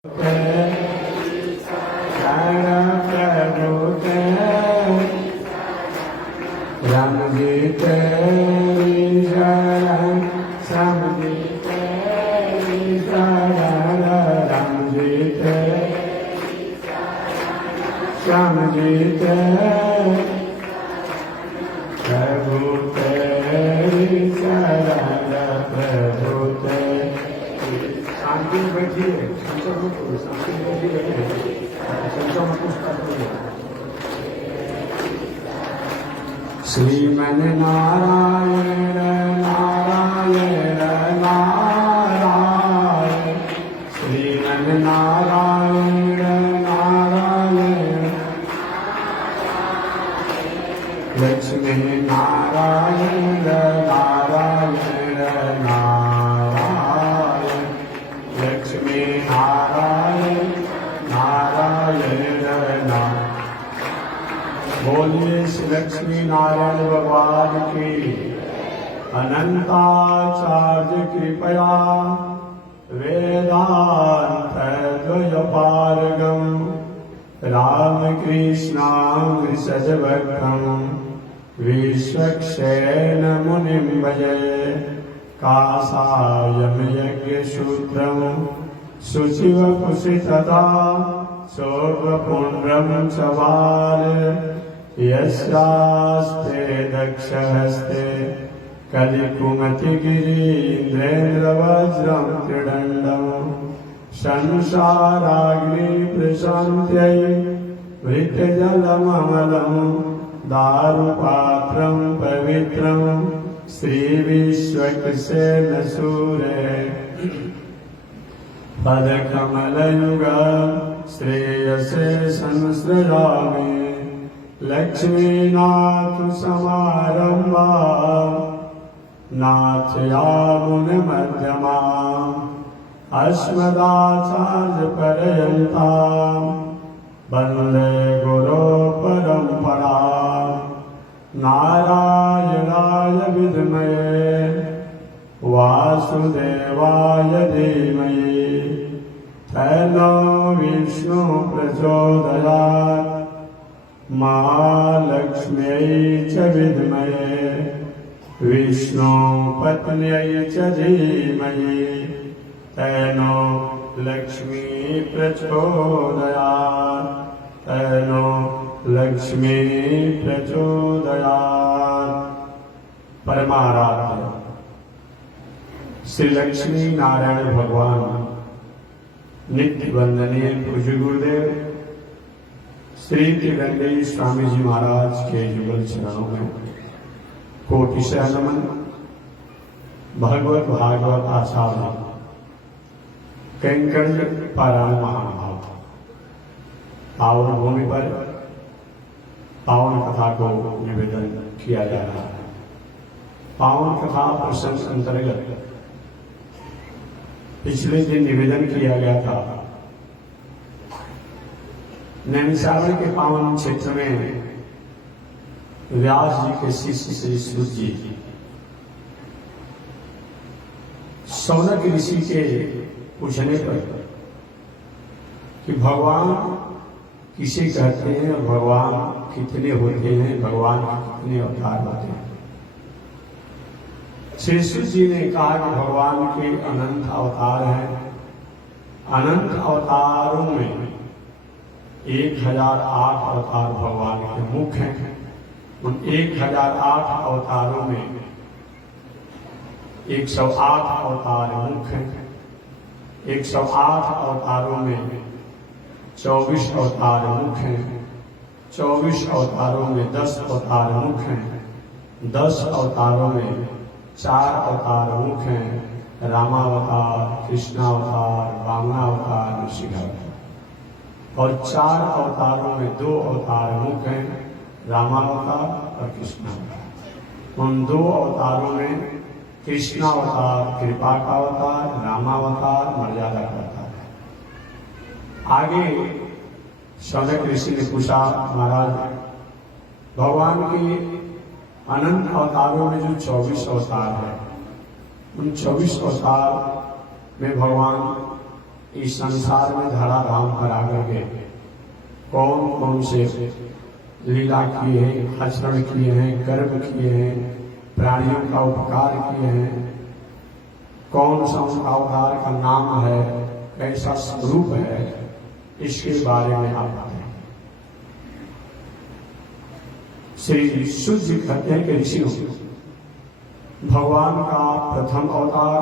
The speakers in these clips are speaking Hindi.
राम जी तेरी शरण, श्याम जी तेरी शरण, राम जी तेरी श्याम जी तेरी प्रभु तेरी शरण, प्रभु तेरी। शांति में बैठिए, संचय मत करो, शांति में बैठिए, संचय मत करो। श्रीमन नारायण नारायण नारायण, श्रीमन नारायण नारायण, लक्ष्मी नारायण नारायण नारायण, लक्ष्मी नारायण नारायण नारायण। बोलिए श्री लक्ष्मी नारायण भगवान की अनंताचार्य कृपया वेदांत द्वयपारगम रामकृष्णामृषज भक्तम विश्वक्सेन मुनिं भजे। काषायं यज्ञसूत्रं शुचिवपुषितदा शोभपुण्ड्रं च बाल, यस्यास्ते दक्षहस्ते कलिकुमतिगिरीन्द्रेन्द्रवज्रं त्रिदण्डं। संसाराग्निप्रशान्त्यै वृत्तजलममलं दारुपात्रं पवित्रं श्रीविश्वक्सेन सूरे। पदकमलयुगं श्रेयसे संसृजामि, लक्ष्मीनाथ समारंभा नाथयामुनिमध्यमा, अस्मदाचार्यपर्यन्तां वन्दे गुरुपरम्परा। नारायणाय विद्महे वासुदेवाय धीमहि, तन्नो विष्णु प्रचोदयात्। महालक्ष्म्यै च विद्महे विष्णुपत्न्यै च धीमहि, तन्नो लक्ष्मी प्रचोदयात्, तन्नो लक्ष्मी प्रचोदयात्। परमाराध्य श्री लक्ष्मी नारायण भगवान नित्य वंदनीय पूज्य गुरुदेव श्री त्रिदंडी स्वामी जी महाराज के युगल चरणों में कोटिशः नमन। भगवत भागवत आचार्य कैंकर्य पारायण महानुभाव पावन भूमि पर पावन कथा को निवेदन किया जा रहा है। पावन कथा प्रसंग अंतर्गत पिछले दिन निवेदन किया गया था नैमिषारण्य के पावन क्षेत्र में व्यास जी के शिष्य श्री सूत जी शौनक ऋषि के पूछने पर कि भगवान किसे कहते हैं और भगवान कितने होते हैं, भगवान कितने अवतार होते हैं। श्री सूत जी ने कहा कि भगवान के अनंत अवतार हैं। अनंत अवतारों में 1008 अवतार भगवान के मुख्य हैं। उन 1008 अवतारों में 108 अवतार मुख्य हैं। 108 अवतारों में 24 अवतार मुख्य हैं। 24 अवतारों में 10 अवतार मुख्य हैं। 10 अवतारों में 4 अवतार मुख्य हैं। रामावतार, कृष्णावतार, वामनावतार, नृसिंहावतार। और 4 अवतारों में 2 अवतार मुख्य हैं, रामावतार और कृष्णावतार। उन 2 अवतारों में कृष्णावतार कृपा का अवतार, रामावतार मर्यादा का अवतार है। आगे शौनक ऋषि ने पूछा, महाराज भगवान के अनंत अवतारों में जो 24 अवतार है, उन 24 अवतार में भगवान इस संसार में धराधाम पर आकर के कौन कौन से लीला किए हैं, आचरण किए हैं, कर्म किए हैं, प्राणियों का उपकार किए हैं, कौन सा उनका अवतार का नाम है, कैसा स्वरूप है, इसके बारे में आप बताएं। श्री शुद्ध जी कहते हैं कि ऋषियों भगवान का प्रथम अवतार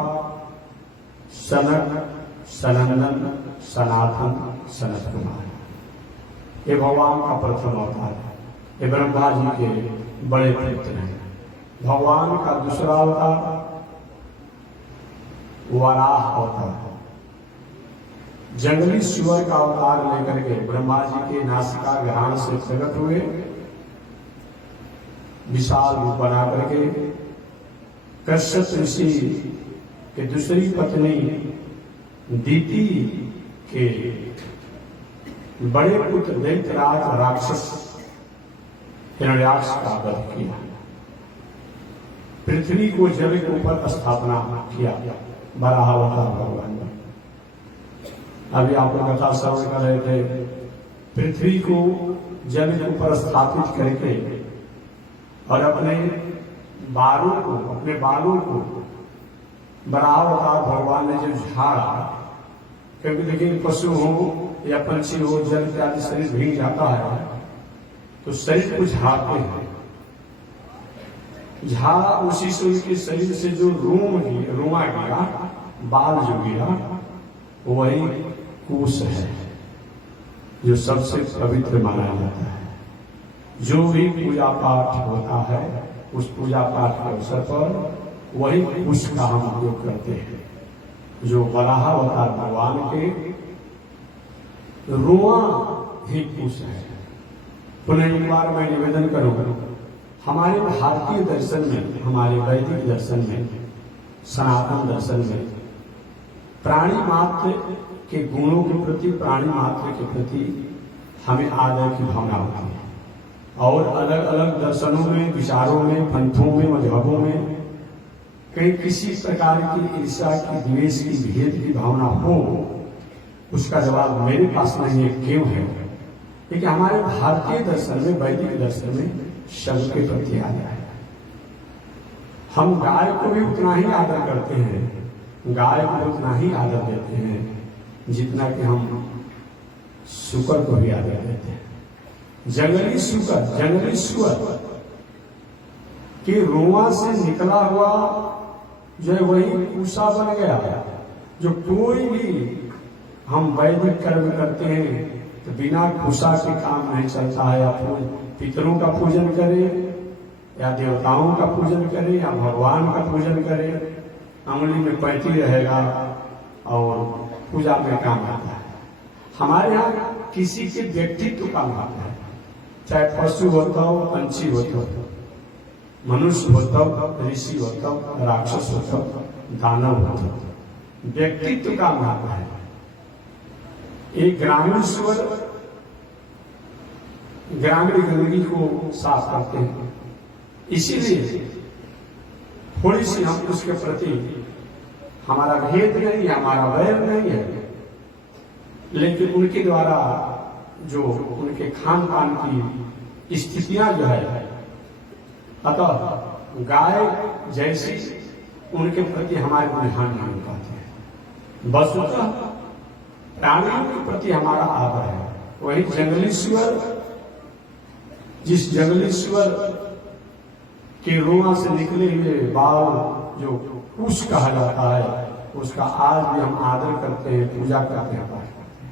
सनक, सनंदन, सनातन, सनत कुमार, ये भगवान का प्रथम अवतार है। ये ब्रह्मा जी के बड़े पुत्र हैं। भगवान का दूसरा अवतार वराह अवतार है। जंगली सुअर का अवतार लेकर के ब्रह्मा जी के नासिका ग्रहण से प्रकट हुए, विशाल रूप बना करके कश्यप ऋषि के दूसरी पत्नी दीति के बड़े पुत्र दैत्यराज राक्षस हिरण्याक्ष का वध किया, पृथ्वी को जल के ऊपर स्थापना किया वराह अवतार भगवान ने। अभी आप लोग कथा श्रवण कर रहे थे, पृथ्वी को जल के ऊपर स्थापित करके और अपने बालों को वराह अवतार भगवान ने जो झाड़ा, क्योंकि देखिए पशु हो या पंछी हो, जल इत्यादि शरीर भीग जाता है तो शरीर को झाड़ते हैं। झाड़ा उसी से उनके शरीर से जो रोमा गिरा, बाल जो गिरा, वही कुश है जो सबसे पवित्र माना जाता है। जो भी पूजा पाठ होता है उस पूजा पाठ के अवसर पर वही कुश का हम उपयोग करते हैं, जो वराह अवतार भगवान के रोआ ही कुश है। पुनः एक बार मैं निवेदन करूंगा, हमारे भारतीय दर्शन में, हमारे वैदिक दर्शन में, सनातन दर्शन में प्राणी मात्र के गुणों के प्रति, प्राणी मात्र के प्रति हमें आदर की भावना होती है। और अलग अलग दर्शनों में, विचारों में, पंथों में, मजहबों में कहीं किसी प्रकार की ईर्ष्या की, द्वेष की, भेद की भावना हो, उसका जवाब मेरे पास नहीं है। क्यों है? क्योंकि हमारे भारतीय दर्शन में, वैदिक दर्शन में शब्द के प्रति आदर है। हम गाय को भी उतना ही आदर करते हैं, गाय को उतना ही आदर देते हैं जितना कि हम शुकर को भी आदर देते हैं। जंगली सुअर के रोआ से निकला हुआ जो है वही पूषा बन गया। जो कोई भी हम वैदिक कर्म करते हैं तो बिना पूषा के काम नहीं चलता है। या पितरों का पूजन करें, या देवताओं का पूजन करें, या भगवान का पूजन करें, अंगुली में पैंती रहेगा और पूजा में काम आता है। हमारे यहाँ किसी के व्यक्तित्व का महत्व है, चाहे पशु होता हो, पंछी होता हो, मनुष्य होता हो, ऋषि होता हो, राक्षस होता हो, दानव होता हो, व्यक्तित्व का महत्व है। एक ग्रामीण सुअर ग्रामीण गंदगी को साफ करते हैं, इसीलिए थोड़ी सी हम उसके प्रति, हमारा भेद नहीं है, हमारा वैर नहीं है, लेकिन उनके द्वारा जो उनके खान पान की स्थितियां जो है, अतः गाय जैसी उनके प्रति हमारे को ध्यान नहीं हो पाते हैं। वस्तुतः प्राणियों के प्रति हमारा आदर है। वही जंगली सुअर, जिस जंगली सुअर के रोआ से निकले हुए बाल जो कुश कहा जाता है, उसका आज भी हम आदर करते हैं, पूजा करते हैं, पाठ करते हैं।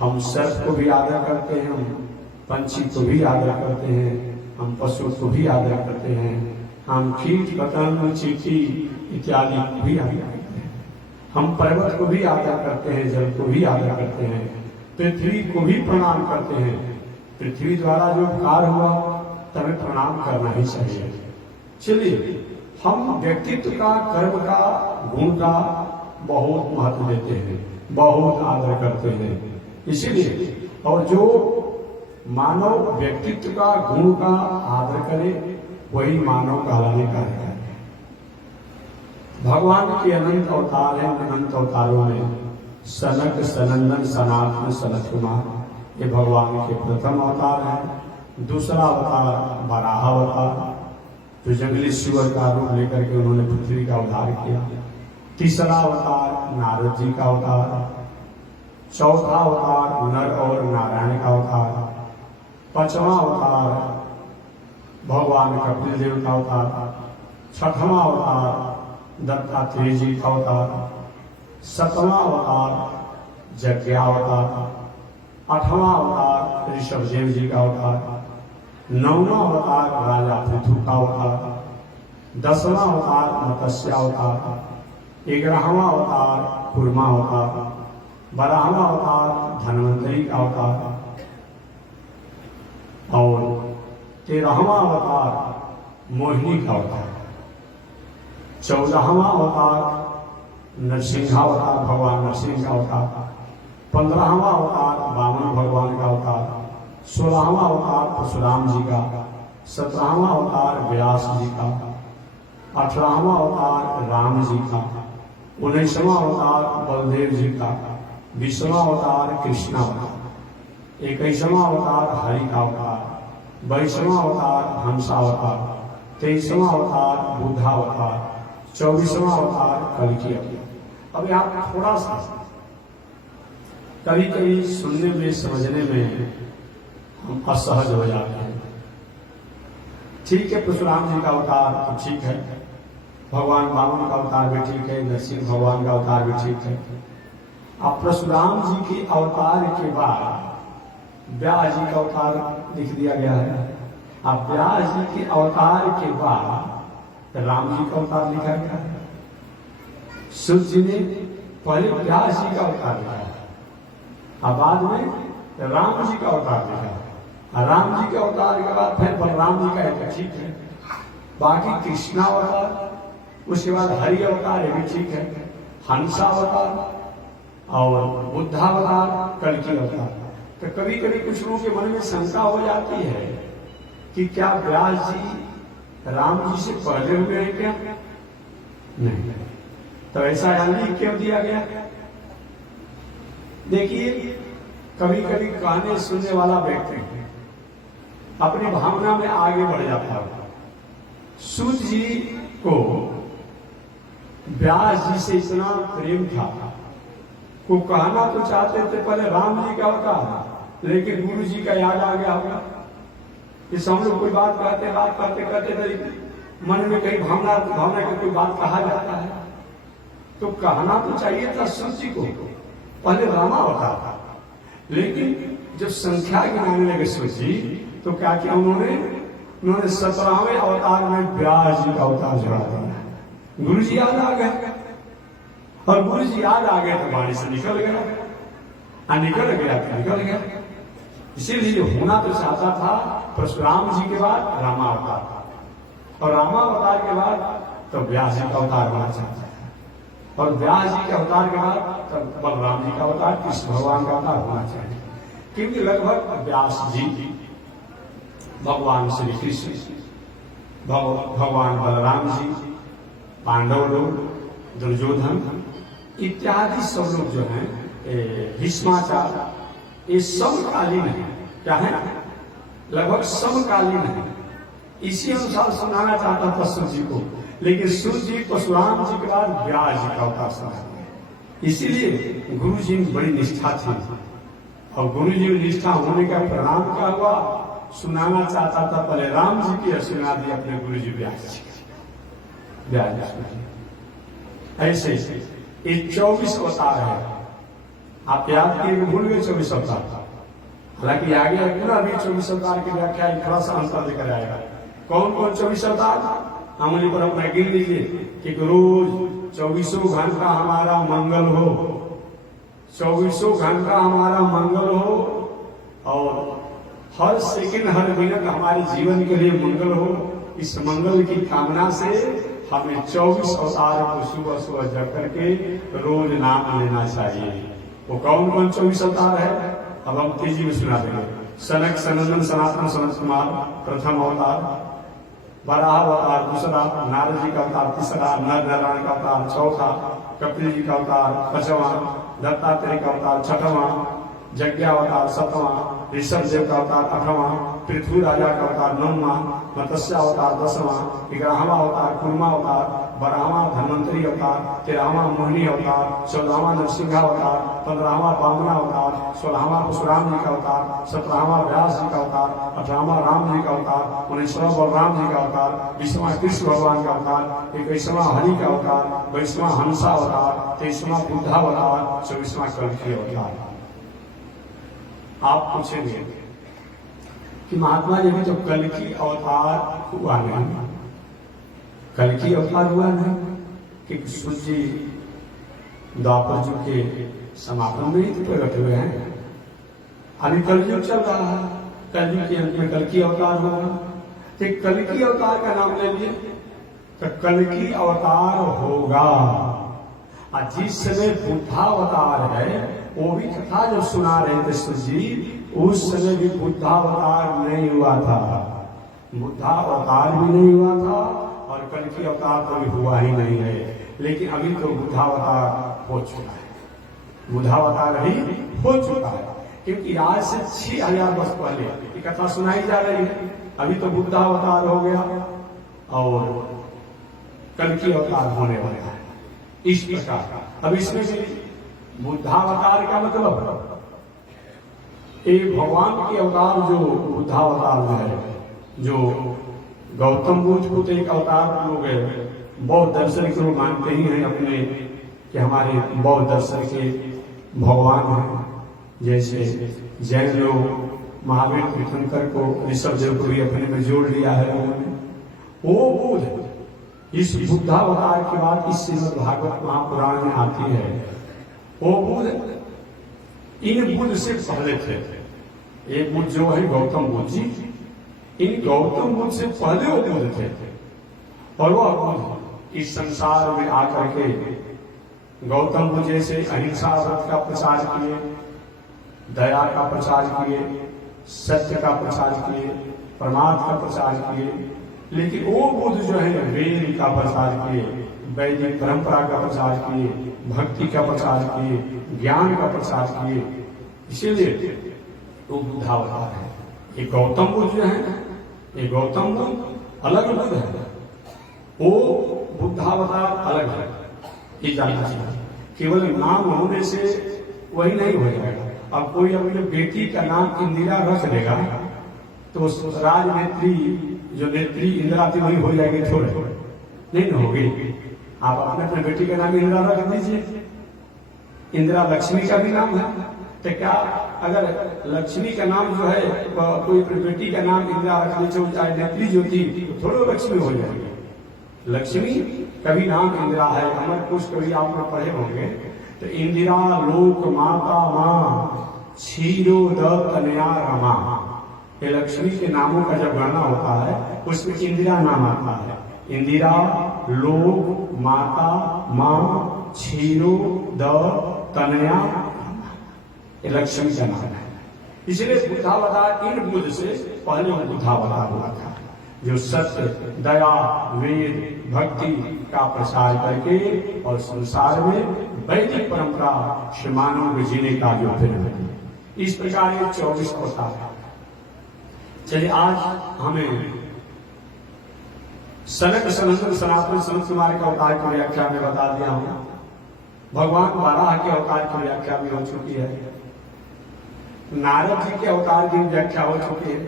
हम सर्प को भी आदर करते हैं, हम पंछी को भी आदर करते हैं, हम पशु को भी आदर करते हैं, हम कीट पतंग चींटी इत्यादि को भी आदर करते हैं, हम पर्वत को भी आदर करते हैं, जल को भी आदर करते हैं, पृथ्वी को भी प्रणाम करते हैं। पृथ्वी द्वारा जो उपकार हुआ तभी प्रणाम करना ही चाहिए। चलिए, हम व्यक्तित्व का, कर्म का, गुण का बहुत महत्व देते हैं, बहुत आदर करते हैं। इसीलिए, और जो मानव व्यक्तित्व का, गुण का आदर करे, वही मानव कहलाने का अधिकार है। भगवान के अनंत अवतार हैं, अनंत अवतारों में सनक सनंदन सनातन सनत कुमार ये भगवान के प्रथम अवतार है। दूसरा अवतार वराह अवतार, जो जंगली सुअर का रूप लेकर के उन्होंने पृथ्वी का उद्धार किया। तीसरा अवतार नारद जी का अवतार। चौथा अवतार नर और नारायण का अवतार। पांचवा अवतार भगवान कपिल देव का अवतार। छठवां अवतार दत्तात्रेय जी का अवतार। सातवां अवतार यज्ञावतार। आठवां अवतार ऋषभदेव जी का अवतार। नौवां अवतार राजा पृथु का अवतार। 10वां अवतार मत्स्य अवतार। 11वां अवतार कूर्मा अवतार। 12वां अवतार धन्वंतरी का अवतार और 13वां अवतार मोहिनी का अवतार। 14वां अवतार नरसिंहावतार, भगवान नरसिंह का अवतार। 15वां अवतार वामन भगवान का अवतार। 16वां अवतार परशुराम जी का। 17वां अवतार व्यास जी का। 18वां अवतार राम जी का। 19वां अवतार बलदेव जी का। 20वां अवतार कृष्णावतार। 21वां अवतार हरि का अवतार। 22वां अवतार हंसावतार। 23वां अवतार बुद्धावतार। 24वां अवतार कल्कि अवतार। अब आप थोड़ा सा कभी कभी सुनने में समझने में हम असहज हो जाते हैं। ठीक है, परशुराम जी का अवतार तो ठीक है, भगवान वामन का अवतार भी ठीक है, नरसिंह भगवान का अवतार भी ठीक है। अब परशुराम जी के अवतार के बाद व्यास जी का अवतार लिख दिया गया है। अब व्यास जी के अवतार के बाद राम जी का अवतार लिखा गया है। सूत जी ने पहले व्यास जी का अवतार लिखा है, अब बाद में राम जी का अवतार लिखा है। राम जी के अवतार के बाद फिर बलराम जी का है, ठीक है। बाकी कृष्णा अवतार, उसके बाद हरि अवतार, ये भी ठीक है। हंसा अवतार और बुद्धावतार, कल्कि अवतार। तो कभी कभी कुछ लोगों के मन में शंका हो जाती है कि क्या व्यास जी राम जी से पहले हुए हैं क्या? नहीं, तो ऐसा लिख क्यों दिया गया? देखिए, कभी कभी कहने सुनने वाला व्यक्ति अपनी भावना में आगे बढ़ जाता है। सूत जी को व्यास जी से इतना प्रेम था, को कहना तो चाहते थे पहले राम जी का अवतार, लेकिन गुरु जी का याद आ गया होगा कि हम लोग कोई बात करते मन में कहीं भावना की कोई बात कहा जाता है, तो कहना तो चाहिए था सूत जी को पहले रामा अवतार था। लेकिन जब संख्या गिनाने लगे सूत जी, तो क्या किया उन्होंने 17वें अवतार में व्यास जी का अवतार जोड़ा दिया। गुरु जी याद आ गए, और गुरु जी याद आ गए तो वाणी से निकल गया। इसीलिए होना तो चाहता था परशुराम जी के बाद रामा अवतार, और रामा अवतार के बाद तो व्यास जी का अवतार होना चाहता है, और व्यास जी के अवतार के बाद तब बलराम जी का अवतार, कृष्ण भगवान का अवतार होना चाहिए। क्योंकि लगभग व्यास जी भगवान श्री कृष्ण, भगवान बलराम जी, पांडव लोग, दुर्योधन इत्यादि सब लोग जो हैं, भीष्माचार्य, ये समकालीन है। क्या है? लगभग समकालीन है। इसी अनुसार सुनाना चाहता था सूत जी को, लेकिन सूत जी परशुराम जी के बाद व्यास जी का अवतार सुना। इसीलिए गुरु जी में बड़ी निष्ठा थी, और गुरु जी में निष्ठा होने का परिणाम क्या हुआ? सुनाना चाहता था पहले राम जी की, सुना दी अपने गुरु जी व्यास जी। ऐसे ये 24 अवतार है। आप याद किए भूल गए 24 अवतार, हालांकि आगे पूरा भी 24 अवतार की व्याख्या थोड़ा सा अंतर लेकर आएगा। कौन कौन 24 अवतार? अंगुली पर अपना गिन लीजिए कि रोज 24 घंटा हमारा मंगल हो, 24 घंटा हमारा मंगल हो, और हर सेकंड हर मिनट हमारे जीवन के लिए मंगल हो। इस मंगल की कामना से हमें 24 अवतार को सुबह सुबह जग करके रोज नाम लेना चाहिए। वो कौन कौन 24 अवतार है? अब हम तेजी में सुना देंगे। सनक सनंदन सनातन सनत कुमार प्रथम अवतार, वराह अवतार दूसरा, नारद जी का अवतार तीसरा, नर नारायण का अवतार चौथा, कपिल जी का अवतार पांचवा, दत्तात्रेय का अवतार छठवां, यज्ञावतार सातवां, ऋषभ देव का अवतार आठवां, पृथ्वी राजा का अवतार नौवां, मत्स्य अवतार 10वां, 11वां अवतार कुर्मा अवतार, 12वां धन्वंतरी अवतार, 13वां मोहिनी अवतार, 14वां नरसिंह अवतार, 15वां वामन अवतार, 16वां परशुराम जी का अवतार, 17वां व्यास जी का अवतार, 18वां राम जी का अवतार, 19वां बलराम जी का अवतार, 20वां कृष्ण भगवान का अवतार, 21वां हरि का अवतार, 22वां हंसा अवतार, 23वां बुद्धा अवतार, 24वां कल्कि अवतार। आप पूछेंगे कि महात्मा जी तो कल्कि अवतार हुआ नहीं, कल्कि अवतार हुआ नहीं कि सूर्य जी द्वापर युग के समापन में ही प्रकट हुए हैं। अभी कलयुग चल रहा है, कलयुग के अंत में कल्कि अवतार होगा। तो कल्कि अवतार का नाम ले लिए तो कल्कि अवतार होगा। और जिस समय बुद्धावतार है वो भी कथा जब सुना रहे थे सूर्य जी, उस समय भी बुद्धावतार नहीं हुआ था, बुद्धावतार भी नहीं हुआ था और कल्कि अवतार तो भी हुआ ही नहीं है। लेकिन अभी तो बुद्धावतार हो चुका है, बुद्धावतार ही हो चुका है, क्योंकि आज से 6000 वर्ष पहले ये कथा सुनाई जा रही है। अभी तो बुद्धावतार हो गया और कल्कि अवतार होने वाला है। इस प्रकार अब इसमें भी बुद्धावतार का मतलब एक भगवान के अवतार जो बुद्धावतार में है, जो गौतम बुद्ध को तो एक अवतार लोग बौद्ध दर्शन के लोग मानते ही हैं अपने कि हमारे बौद्ध दर्शन के भगवान हैं। जैसे जैन लोग महावीर तीर्थंकर को, ऋषभ देव को भी अपने में जोड़ लिया है उन्होंने। वो बुद्ध इस बुद्धावतार के बाद इस श्रीमद् भागवत महापुराण में आती है। वो बुद्ध इन बुद्ध से पहले थे। एक बुद्ध जो है गौतम बुद्ध जी, इन गौतम बुद्ध से पहले वो बुद्ध थे और वह बुद्ध इस संसार में आकर के गौतम बुद्ध जैसे अहिंसा व्रत का प्रचार किए, दया का प्रचार किए, सत्य का प्रचार किए, परमात्मा का प्रचार किए। लेकिन वो बुद्ध जो है वेद का प्रचार किए, वैदिक परंपरा का प्रचार किए, भक्ति का प्रचार किए, ज्ञान का प्रचार किए। इसीलिए वो बुद्धावतार है। ये गौतम बुद्ध जो है, ये गौतम बुद्ध अलग बुद्ध है, वो बुद्धावतार अलग है। ये जानना चाहिए। केवल नाम होने से वही नहीं हो जाएगा। अब कोई अपने बेटी का नाम इंदिरा रख देगा तो राजनेत्री जो नेत्री इंदिरा थी वही हो जाएगी, थोड़े नहीं न होगी। आप अपने बेटी का नाम इंदिरा रख दीजिए। इंदिरा लक्ष्मी का भी नाम है, तो क्या अगर लक्ष्मी का नाम जो है कोई अपनी बेटी का नाम इंदिरा रख लीजिए, चाहे नेत्री जो थी तो थोड़ो लक्ष्मी हो जाएगी। लक्ष्मी कभी नाम इंदिरा है। अमर कुछ कभी आप लोग पढ़े होंगे तो इंदिरा लोक माता मां क्षीरो तनया रमा, ये लक्ष्मी के नामों का जब गणना होता है उसमें इंदिरा नाम आता है। इंदिरा लोक माता मां क्षीरो तनया, ये लक्ष्मी का नाम है। इसलिए बुद्धावतार इन बुद्ध से पहले बुद्धावतार हुआ था, जो सत्य दया वेद भक्ति का प्रसार करके और संसार में वैदिक परंपरा से मानव के जीने का जो फिर इस प्रकार ये 24 अवतार है। चलिए आज हमें सनक सनंदन सनातन संत कुमार का अवतार की व्याख्या में बता दिया हूं। भगवान बाराह के अवतार की व्याख्या भी हो चुकी है। नारद जी के अवतार की व्याख्या हो चुकी है।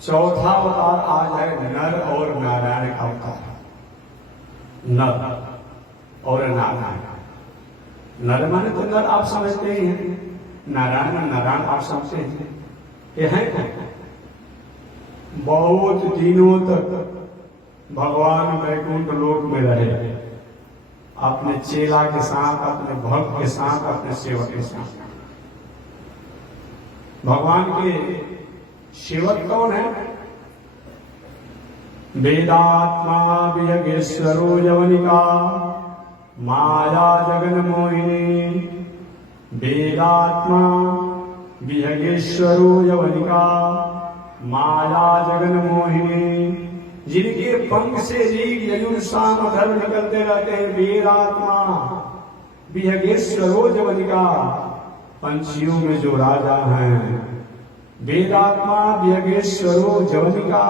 चौथा अवतार आज है नर और नारायण का अवतार। नर और नारायण, नर माने तो नर आप समझते ही हैं, नारायण नारायण आप समझते हैं। ये है बहुत दिनों तक भगवान वैकुंठ लोक में रहे, अपने चेला के साथ, अपने भक्त के साथ, अपने सेवक के साथ। भगवान के सेवक कौन है? वेदात्मा वियगेश्वरो यवनिका माया जगन मोहिनी। वेदात्मा विहगेश्वरो यवनिका माया जगन मोहिनी। जिनके पंख से ऋग यजुर साम धर्म निकलते रहते हैं। वीरात्मा विहगेश्वरो जवनिका, पंछियों में जो राजा हैं वेदात्मा विहगेश्वरो जवनिका।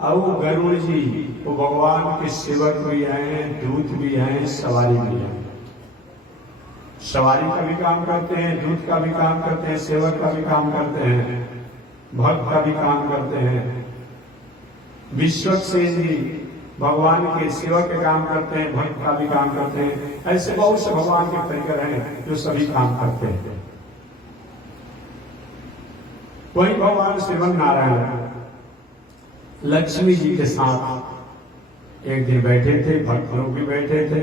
और गरुड़ जी वो भगवान के सेवक भी हैं, दूत भी हैं, सवारी भी हैं। सवारी का भी काम करते हैं, दूत का भी काम करते हैं, सेवक का भी काम करते हैं, भक्त का भी काम करते हैं। विश्वक्सेन जी भगवान के सेवक के काम करते हैं, भक्त का भी काम करते हैं। ऐसे बहुत से भगवान के परिकर हैं जो सभी काम करते हैं। वही भगवान श्रीमन नारायण लक्ष्मी जी के साथ एक दिन बैठे थे, भक्त लोग भी बैठे थे,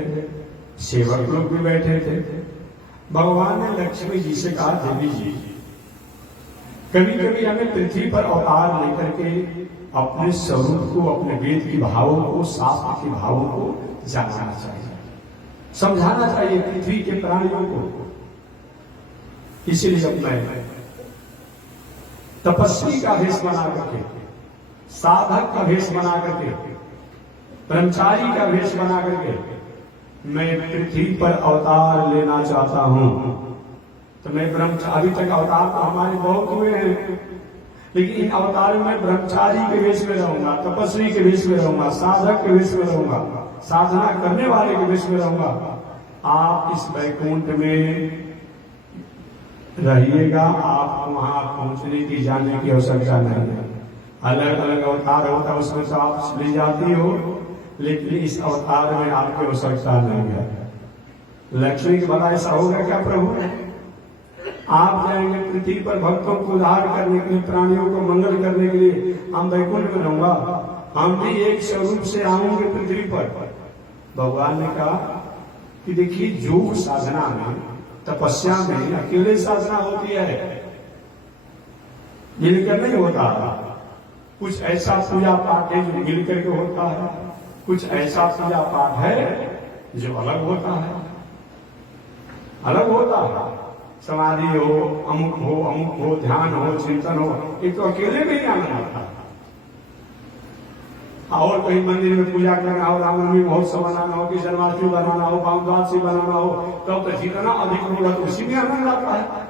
सेवक लोग भी बैठे थे। भगवान ने लक्ष्मी जी से कहा, देवी जी कभी कभी हमें पृथ्वी पर अवतार लेकर के अपने स्वरूप को, अपने वेद की भावों को, शास्त्र की भावों को जानना चाहिए, समझाना चाहिए पृथ्वी के प्राणियों को। इसीलिए जब मैं तपस्वी का भेष बना करके, साधक का भेष बना करके, ब्रह्मचारी का भेष बना करके मैं पृथ्वी पर अवतार लेना चाहता हूं, तो मैं ब्रह्मचारी, अभी तक अवतार तो हमारे बहुत हुए हैं, लेकिन इन अवतार में ब्रह्मचारी के वेश में रहूंगा, तपस्वी के वेश में रहूंगा, साधक के वेश में रहूंगा, साधना करने वाले के वेश में रहूंगा। आप इस वैकुंठ में रहिएगा, आपको वहां पहुंचने की, जाने की आवश्यकता नहीं है। अलग अलग अवतार होता है, उसमें तो आप चली जाती हो, लेकिन इस अवतार में आपकी आवश्यकता नहीं है। लक्ष्मी के भला ऐसा होगा क्या प्रभु? आप जाएंगे पृथ्वी पर भक्तों को उद्धार करने के लिए, प्राणियों को मंगल करने के लिए, हम वैकुंठ में रहूंगा, हम भी एक स्वरूप से आऊंगे पृथ्वी पर। भगवान ने कहा कि देखिए, योग साधना में, तपस्या में अकेले साधना होती है, मिलकर नहीं होता। कुछ ऐसा पूजा पाठ है जो मिलकर के होता है, कुछ ऐसा पूजा पाठ है जो अलग होता है, अलग होता है। समाधि हो, अमुक हो, ध्यान हो, चिंतन हो, ये तो अकेले में ही आनंद आता है। और कहीं मंदिर में पूजा करना हो, रामनवमी महोत्सव बनाना हो, कि जन्माष्टमी बनाना हो, बामद्वादशी बनाना हो, तो जितना अधिक होगा तो उसी में आनंद आता है।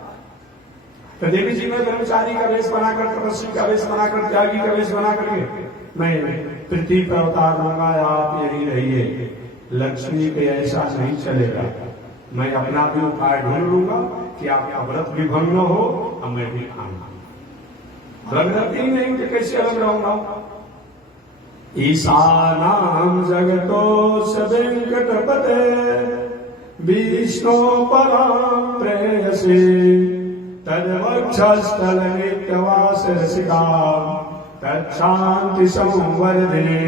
तो देवी जी में ब्रह्मचारी का वेश बनाकर, तपस्वी का वेश बनाकर, त्यागी का वेश बना करके मैं पृथ्वी पर अवतार लूंगा, आप यही रहिए। लक्ष्मी पे ऐसा नहीं चलेगा, मैं अपना भी उपाय ढूंढ लूंगा कि आपका व्रत भी भंग न हो और मैं भी आऊंगा। अलग रहती नहीं कि कैसे अलग रहूंगा। ईशानाम जगतो वेंकटपते विष्णु परां प्रेयसी तद्वक्षस्थल नित्यवास रसिका तच्छांति संवर्धिनी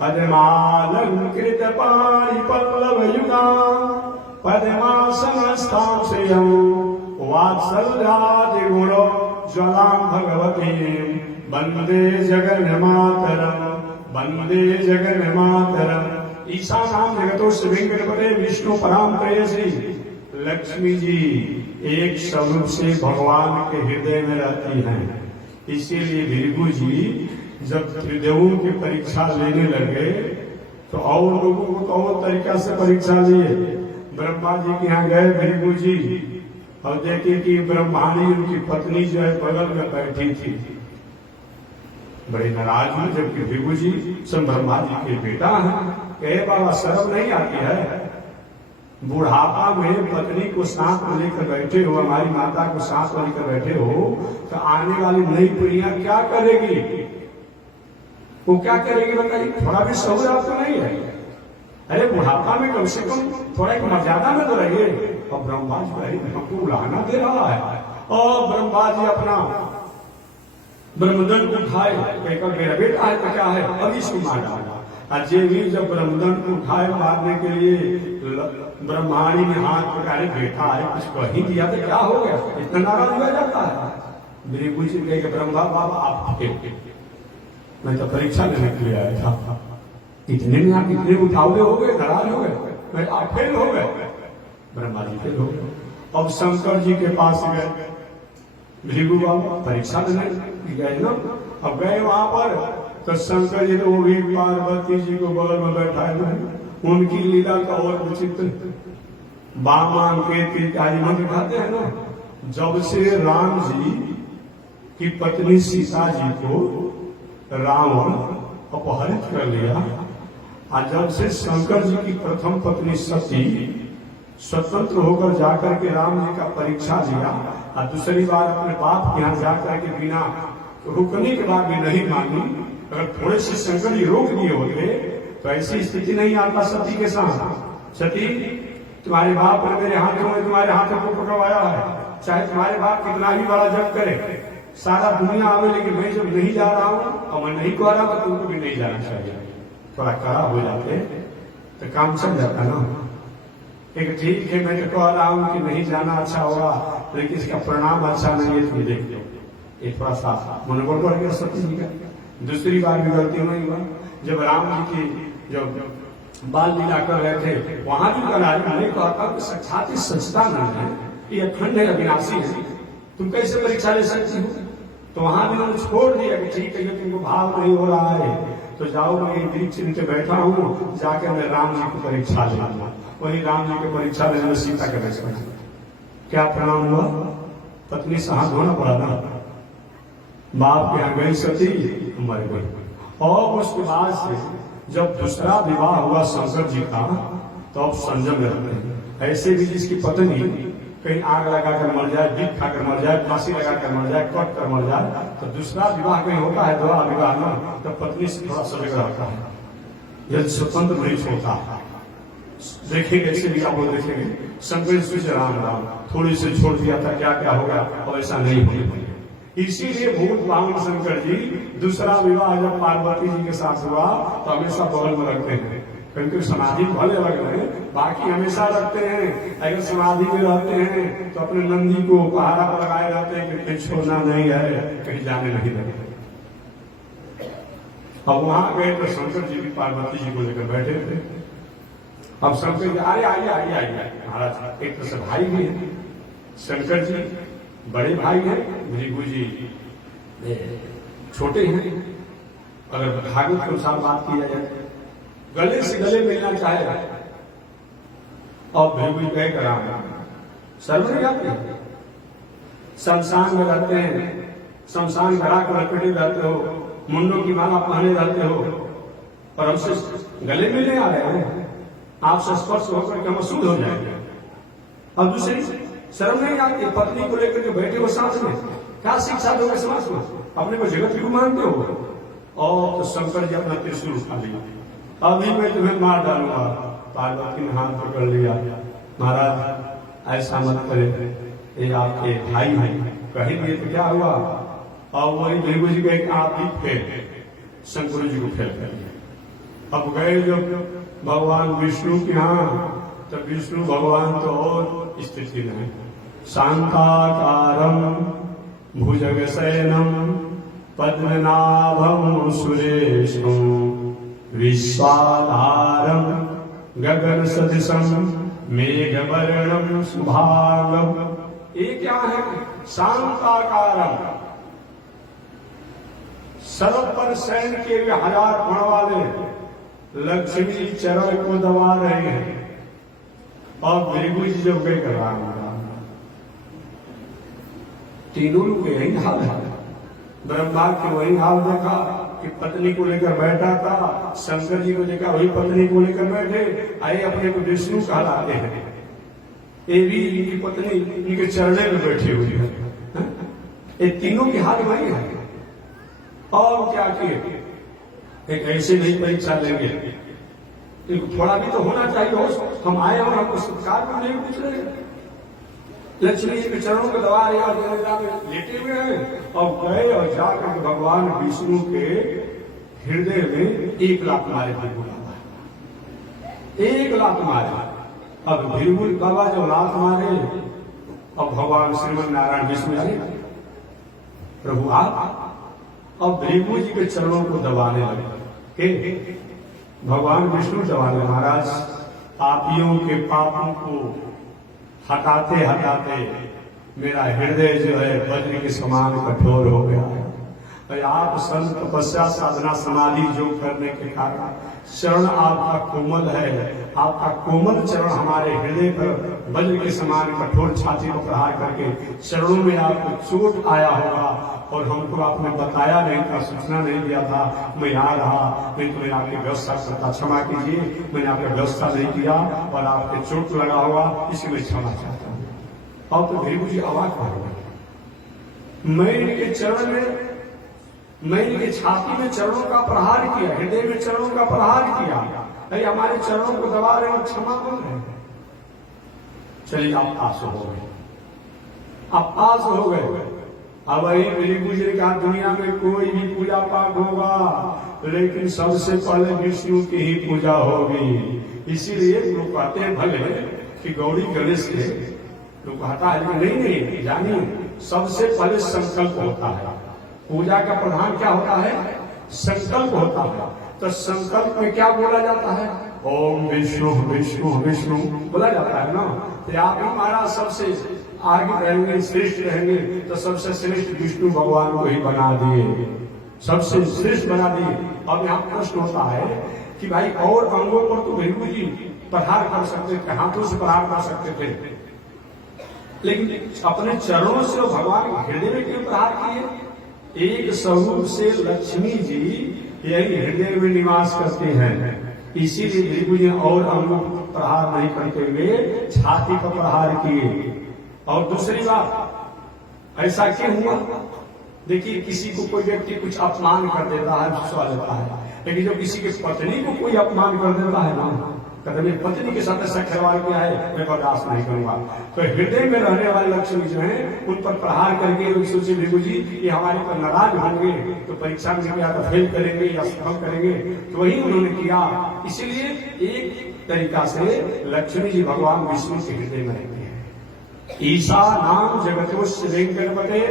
पद्मालंकृत पाणि पल्लव युगा पद्मासनस्थां श्रियं वात्सल्यादि गुण ज्वलां भगवतीं वंदे जगन्मातरम्, वंदे जगन्मातरम्। ईशानाम जगतो वेंकटपते विष्णु परां प्रेयसी। लक्ष्मी जी एक स्वरूप से भगवान के हृदय में रहती हैं। इसीलिए भृगु जी जब त्रिदेवों की परीक्षा लेने लगे तो और लोगों को तो और तरीका से परीक्षा लिए। ब्रह्मा जी के यहाँ गए भृगु जी और देखे कि ब्रह्माणी उनकी पत्नी जो है बगल में बैठी थी, बड़े नाराज हुए। जबकि भृगु जी स्वयं ब्रह्मा जी के बेटा हैं। कहे बाबा शर्म नहीं आती है? बुढ़ापा में पत्नी को साथ में लेकर बैठे हो, हमारी माता को साथ में लेकर बैठे हो, तो आने वाली नई पीढ़ियां क्या करेगी? वो क्या करेगी बताइए? थोड़ा भी सहूर आपको नहीं है? अरे बुढ़ापा में कम से कम थोड़ा एक मर्यादा में तो रहिए। और ब्रह्मा जी हमको उलाहना दे रहा है। और ब्रह्मा जी अपना ब्रह्मदंड उठाए, कहकर मेरा बेटा है तो क्या है, अब इसको मार डाला। अजय भी जब ब्रह्मदंड को उठाए मारने के लिए ब्रह्माणी ने हाथ पकड़े, बेटा है कुछ कह ही दिया तो क्या हो गया? इतना नाराज हो जाता है। भृगु जी कहे ब्रह्मा बाबा आप, मैं तो परीक्षा लेने के लिए आया था, इतने में आप इतने उठावले हो गए, नाराज हो गए, मैं आप फेल हो गए। ब्रह्मा जी फेल हो गए। अब शंकर जी के पास गए, भृगु बाबा परीक्षा देने गए ना। अब गए वहां पर तो शंकर जी तो वो भी पार्वती जी को बगल में बैठाए हुए, उनकी लीला का और विचित्र। बामान के तीकारी मंत्र खाते हैं ना, जब से राम जी की पत्नी सीता जी को रावण अपहरित कर लिया, और जब से शंकर जी की प्रथम पत्नी सती स्वतंत्र होकर जाकर के राम जी का परीक्षा दिया, और दूसरी बार अपने बाप के यहाँ जाकर के बिना रुकने के बाद भी नहीं मानी, अगर थोड़े से शंकर जी रोक दिए होते तो ऐसी स्थिति नहीं आता सती के साथ। सती, तुम्हारे बाप ने मेरे हाथों में तुम्हारे हाथों को पकड़वाया है, चाहे तुम्हारे बाप कितना भी बड़ा जब करे, सारा दुनिया आवे, लेकिन मैं जब नहीं जा रहा हूं और मैं नहीं कह रहा तो तुमको भी नहीं जाना चाहिए। थोड़ा कड़ा हो जाते तो काम चल जाता ना। एक ठीक है, मैं तो कह रहा हूं कि नहीं जाना अच्छा होगा, लेकिन इसका परिणाम अच्छा नहीं है, तुम देख लो। ये थोड़ा सा मनोबल बढ़ गया सती जी का। दूसरी बार भी गलती नहीं हुआ, जब राम जी की जो बाल लीला कर रहे थे, वहां भी मैंने कहा कि साक्षात सच्चिदानंद है, ये अखंड है, अविनाशी है, तुम कैसे परीक्षा ले सकती हो? तो वहां भी उन्होंने छोड़ दिया कि ठीक है, तुमको भाव नहीं हो रहा है तो जाओ, मैं वृक्ष नीचे बैठा हूँ, जाकर मैं राम जी को परीक्षा ले लूंगा। वही राम जी को परीक्षा लेने में सीता के बैठ बैठा। क्या परिणाम हुआ? पत्नी से हाथ धोना पड़ा ना, बाप के यहाँ गई सती, मर गई। और उसके बाद से जब दूसरा विवाह हुआ शंकर जी का, तो अब संयम रहते हैं। ऐसे भी जिसकी पत्नी कहीं आग लगाकर मर जाए, बीट खाकर मर जाए, फांसी लगाकर मर जाए, कट कर मर जाए, तो दूसरा विवाह कहीं होता है, दोहरा विवाह ना, तो पत्नी से थोड़ा सजग रहता है, यदि स्वतंत्र नहीं छोड़ता। देखेंगे ऐसे भी आप लोग देखेंगे, शंकर जी से राम राम थोड़ी से छोड़ दिया था, क्या क्या होगा, और ऐसा नहीं होने पाएगा। इसीलिए भूत बामन शंकर जी दूसरा विवाह जब पार्वती जी के साथ हुआ तो हमेशा बगल में रखते हैं, क्योंकि समाधि भले लग रहे हैं, बाकी हमेशा रखते हैं। अगर समाधि में रहते हैं तो अपने नंदी को पहाड़ा पर लगाए रहते हैं कि कहीं छोड़ना नहीं है, कहीं जाने नहीं लगे। अब वहां गए तो शंकर जी भी पार्वती जी को लेकर बैठे थे। अब शंकर जी आइए आइए आइए आइए महाराज, एक तरह से भाई भी है शंकर जी, बड़े भाई हैं, भृगु जी छोटे हैं। अगर भागवत के अनुसार बात किया जाए, गले से गले मिलना चाहे और भृगु कह कर सर्व नहीं आते, शमशान में रहते हैं, शमशान घड़ा को लपेटे रहते हो, मुंडों की माला पहने रहते हो, और हमसे गले मिलने आ रहे हैं, आपसे स्पर्श होकर के हम अशुद्ध हो जाएंगे। और दूसरी शर्म नहीं आती, पत्नी को लेकर के बैठे हो साथ में, क्या शिक्षा दोगे समाज में? अपने को जगत गुरु मानते हो? और तो शंकर जी अपना त्रिशूल उठा लिया, अभी मैं तुम्हें मार डालूंगा। पार्वती ने हाथ पकड़ लिया, महाराज ऐसा मत करे, ये आपके भाई हैं, कहीं दिए तो क्या हुआ? और वही भृगु जी का एक आप ही फेल, शंकर जी को फेल कर दिया। अब गए जो भगवान विष्णु के यहाँ, तो विष्णु भगवान तो और स्थिति में, शांताकारं भुजगशयनं पद्मनाभं सुरेशं विश्वाधारं गगनसदृशं मेघवर्णं शुभांगं। ये क्या है? शांताकारं, सरल पर शयन के 1000 फण वाले लक्ष्मी चरण को दबा रहे हैं। और भृगु जी जब गए कर रहा तीनों लोग यही हाल है। ब्रह्मा के वही हाल देखा कि पत्नी को लेकर बैठा था, शंकर जी को लेकर वही पत्नी को लेकर बैठे, आए अपने को विष्णु कहलाते हैं, ये भी इनकी पत्नी इनके चरणों में बैठी हुई है। ये तीनों की हाल वही है। और क्या किए? एक ऐसे नहीं परीक्षा लेंगे, थोड़ा भी तो होना चाहिए हो। हम आए और हमको सत्कार भी नहीं पूछ रहे, लक्ष्मी जी के चरणों को दबा रहे और लेटे हुए हैं, और गए और जाकर भगवान विष्णु के हृदय में 1 लात मारे। भृगु बाबा 1 लात मारे। अब भृगु बाबा जब लात मारे, अब भगवान श्रीमन नारायण विष्णु जी प्रभु आप, अब भृगु जी के चरणों को दबाने लगे। भगवान विष्णु दबाने, महाराज पापियों के पापों को हटाते हटाते मेरा हृदय जो है वज्र के समान कठोर हो गया है। भाई आप संत तपस्या साधना समाधि जो करने के कारण चरण आपका कोमल है, आपका कोमल चरण हमारे हृदय पर वज्र के समान कठोर छाती को प्रहार करके चरणों में आपको चोट आया होगा और हमको आपने बताया नहीं था, सूचना नहीं दिया था। मैं आ रहा, मैं तुम्हें आपकी व्यवस्था करता, क्षमा कीजिए मैंने आपकी व्यवस्था नहीं किया और आपके चोट लगा होगा, इसलिए मैं क्षमा चाहता हूँ। और तो भेगू जी अवाक हो गए। मैं इनके चरण में, मैं इनके छाती में चरणों का प्रहार किया, हृदय में चरणों का प्रहार किया, अरे हमारे चरणों को दबा रहे और क्षमा बोल रहे हैं। चलिए आप पास हो गए, आप पास हो गए। अब वही भेगू जी का दुनिया में कोई भी पूजा पाठ होगा लेकिन सबसे पहले विष्णु की ही पूजा होगी। इसीलिए लोग कहते हैं भले कि गौरी गणेश के लोग कहता है नहीं, जानिए सबसे पहले संकल्प होता है। पूजा का प्रधान क्या होता है? संकल्प होता है। तो संकल्प में क्या बोला जाता है? ओम विष्णु विष्णु विष्णु बोला जाता है ना। तो आप ही महाराज सबसे आगे रहेंगे, श्रेष्ठ रहेंगे, तो सबसे श्रेष्ठ विष्णु भगवान को ही बना दिए, सबसे श्रेष्ठ बना दिए। अब यहाँ प्रश्न होता है कि भाई और अंगों पर तो भेगू जी प्रहार कर सकते थे, हाथों से प्रहार कर सकते थे, लेकिन अपने चरणों से भगवान हृदय में क्यों प्रहार किए? एक स्वरूप से लक्ष्मी जी यही हृदय में निवास करते हैं, इसीलिए भेगू जी और अंगों पर प्रहार नहीं करते हुए छाती पर प्रहार किए। और दूसरी बात, ऐसा क्यों हुआ? देखिए किसी को कोई व्यक्ति कुछ अपमान कर देता है, गुस्सा लेता है, लेकिन जो किसी की पत्नी को कोई अपमान कर देता है ना, कहते मेरी पत्नी के साथ ऐसा खिलवाड़ किया है, मैं बर्दाश्त नहीं करूंगा। तो हृदय में रहने वाले लक्ष्मी जो है उन पर प्रहार करके सोचे भेगू जी ये हमारे पर नाराज होंगे तो परीक्षा में या तो फेल करेंगे या सफल करेंगे, तो वही उन्होंने किया। इसीलिए एक तरीका से लक्ष्मी जी भगवान विष्णु के हृदय में रहते हैं। ईशा नाम जगतोष वेंकटपते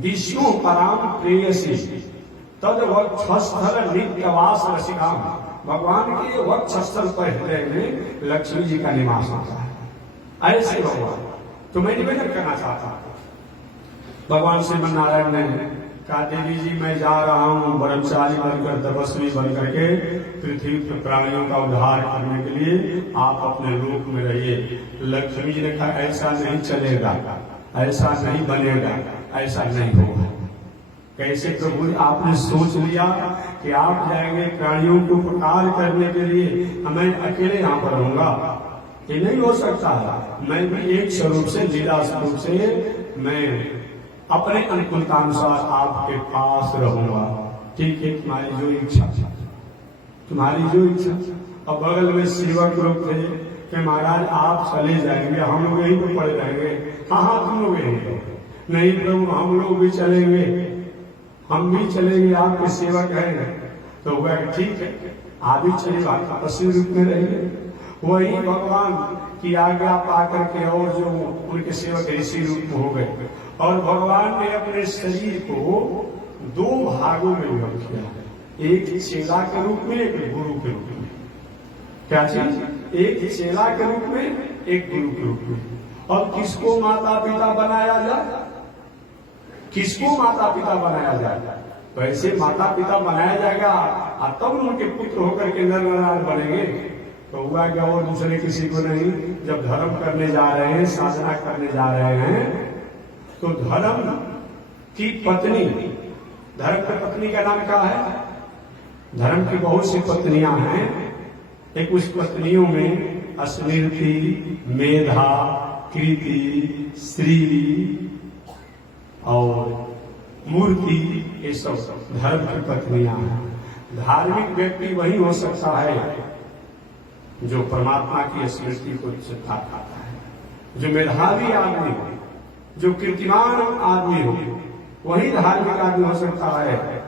विष्णु पराम प्रेयसी तद वक्षस्थल नित्यवास रसिकाम। भगवान के वक्षस्थल पर हृदय में लक्ष्मी जी का निवास होता है। ऐसे भगवान तो मैं निवेदन करना चाहता हूं। भगवान श्रीमन नारायण ने कहा देवी जी मैं जा रहा हूं ब्रह्मचारी बनकर, तपस्वी बनकर के पृथ्वी पर प्राणियों का उद्धार करने के लिए, आप अपने लोक में रहिए। लक्ष्मी जी ने कहा ऐसा नहीं चलेगा, ऐसा नहीं बनेगा, ऐसा नहीं होगा। कैसे प्रभु आपने सोच लिया कि आप जाएंगे प्राणियों को उपकार करने के लिए, मैं अकेले यहाँ पर रहूंगा? ये नहीं हो सकता। मैं भी एक स्वरूप से, लीला स्वरूप से मैं अपने अनुकूलतानुसार आपके पास रहूंगा। ठीक है, तुम्हारी जो इच्छा, तुम्हारी जो इच्छा। अब बगल में सेवक लोग थे कि महाराज आप चले जाएंगे, हम लोग यहीं पर पड़े रहेंगे। हाँ तुम लोग यहीं, नहीं प्रभु हम लोग भी चलेंगे, हम भी चलेंगे, आपके सेवक हैं। तो हुआ ठीक है आप भी चलिए, आप तपस्वी रूप में रहेंगे। वही भगवान की आज्ञा पा करके और जो उनके सेवक ऋषि रूप में हो गए, और भगवान ने अपने शरीर को दो भागों में विभक्त किया, एक चेला के रूप में, एक गुरु के रूप में। क्या चीज? एक चेला के रूप में, एक गुरु के रूप में। और किसको माता पिता बनाया जाए? किसको माता पिता बनाया जाए? वैसे माता पिता बनाया जाएगा और तब उनके पुत्र होकर के नर नारायण बनेंगे। तो हुआ क्या, वो दूसरे किसी को नहीं। जब धर्म करने जा रहे हैं, साधना करने जा रहे हैं, तो धर्म की पत्नी, धर्म की पत्नी का नाम क्या है? धर्म की बहुत सी पत्नियां हैं। एक उस पत्नियों में स्मृति, मेधा, कृति, श्री और मूर्ति, ये सब धर्म की पत्नियां हैं। धार्मिक व्यक्ति वही हो सकता है जो परमात्मा की स्मृति को चिंता करता है, जो मेधावी आदमी हो, जो कीर्तिमान आदमी हो, वही धार्मिक आदमी हो सकता है।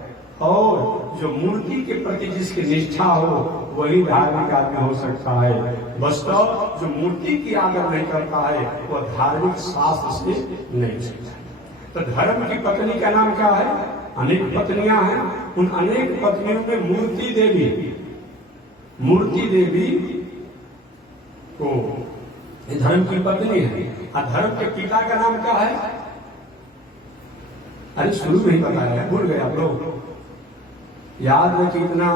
और जो मूर्ति के प्रति जिसकी निष्ठा हो, वही धार्मिक आदमी हो सकता है। वास्तव जो मूर्ति की आदर नहीं करता है, वह धार्मिक शास्त्र से नहीं सीखता। तो धर्म की पत्नी का नाम क्या है? अनेक पत्नियां हैं। उन अनेक पत्नियों में मूर्ति देवी, मूर्ति देवी को धर्म की पत्नी है। और धर्म के पिता का नाम क्या है? अरे शुरू में ही बताया है, भूल गए आप लोग? याद रखिए इतना,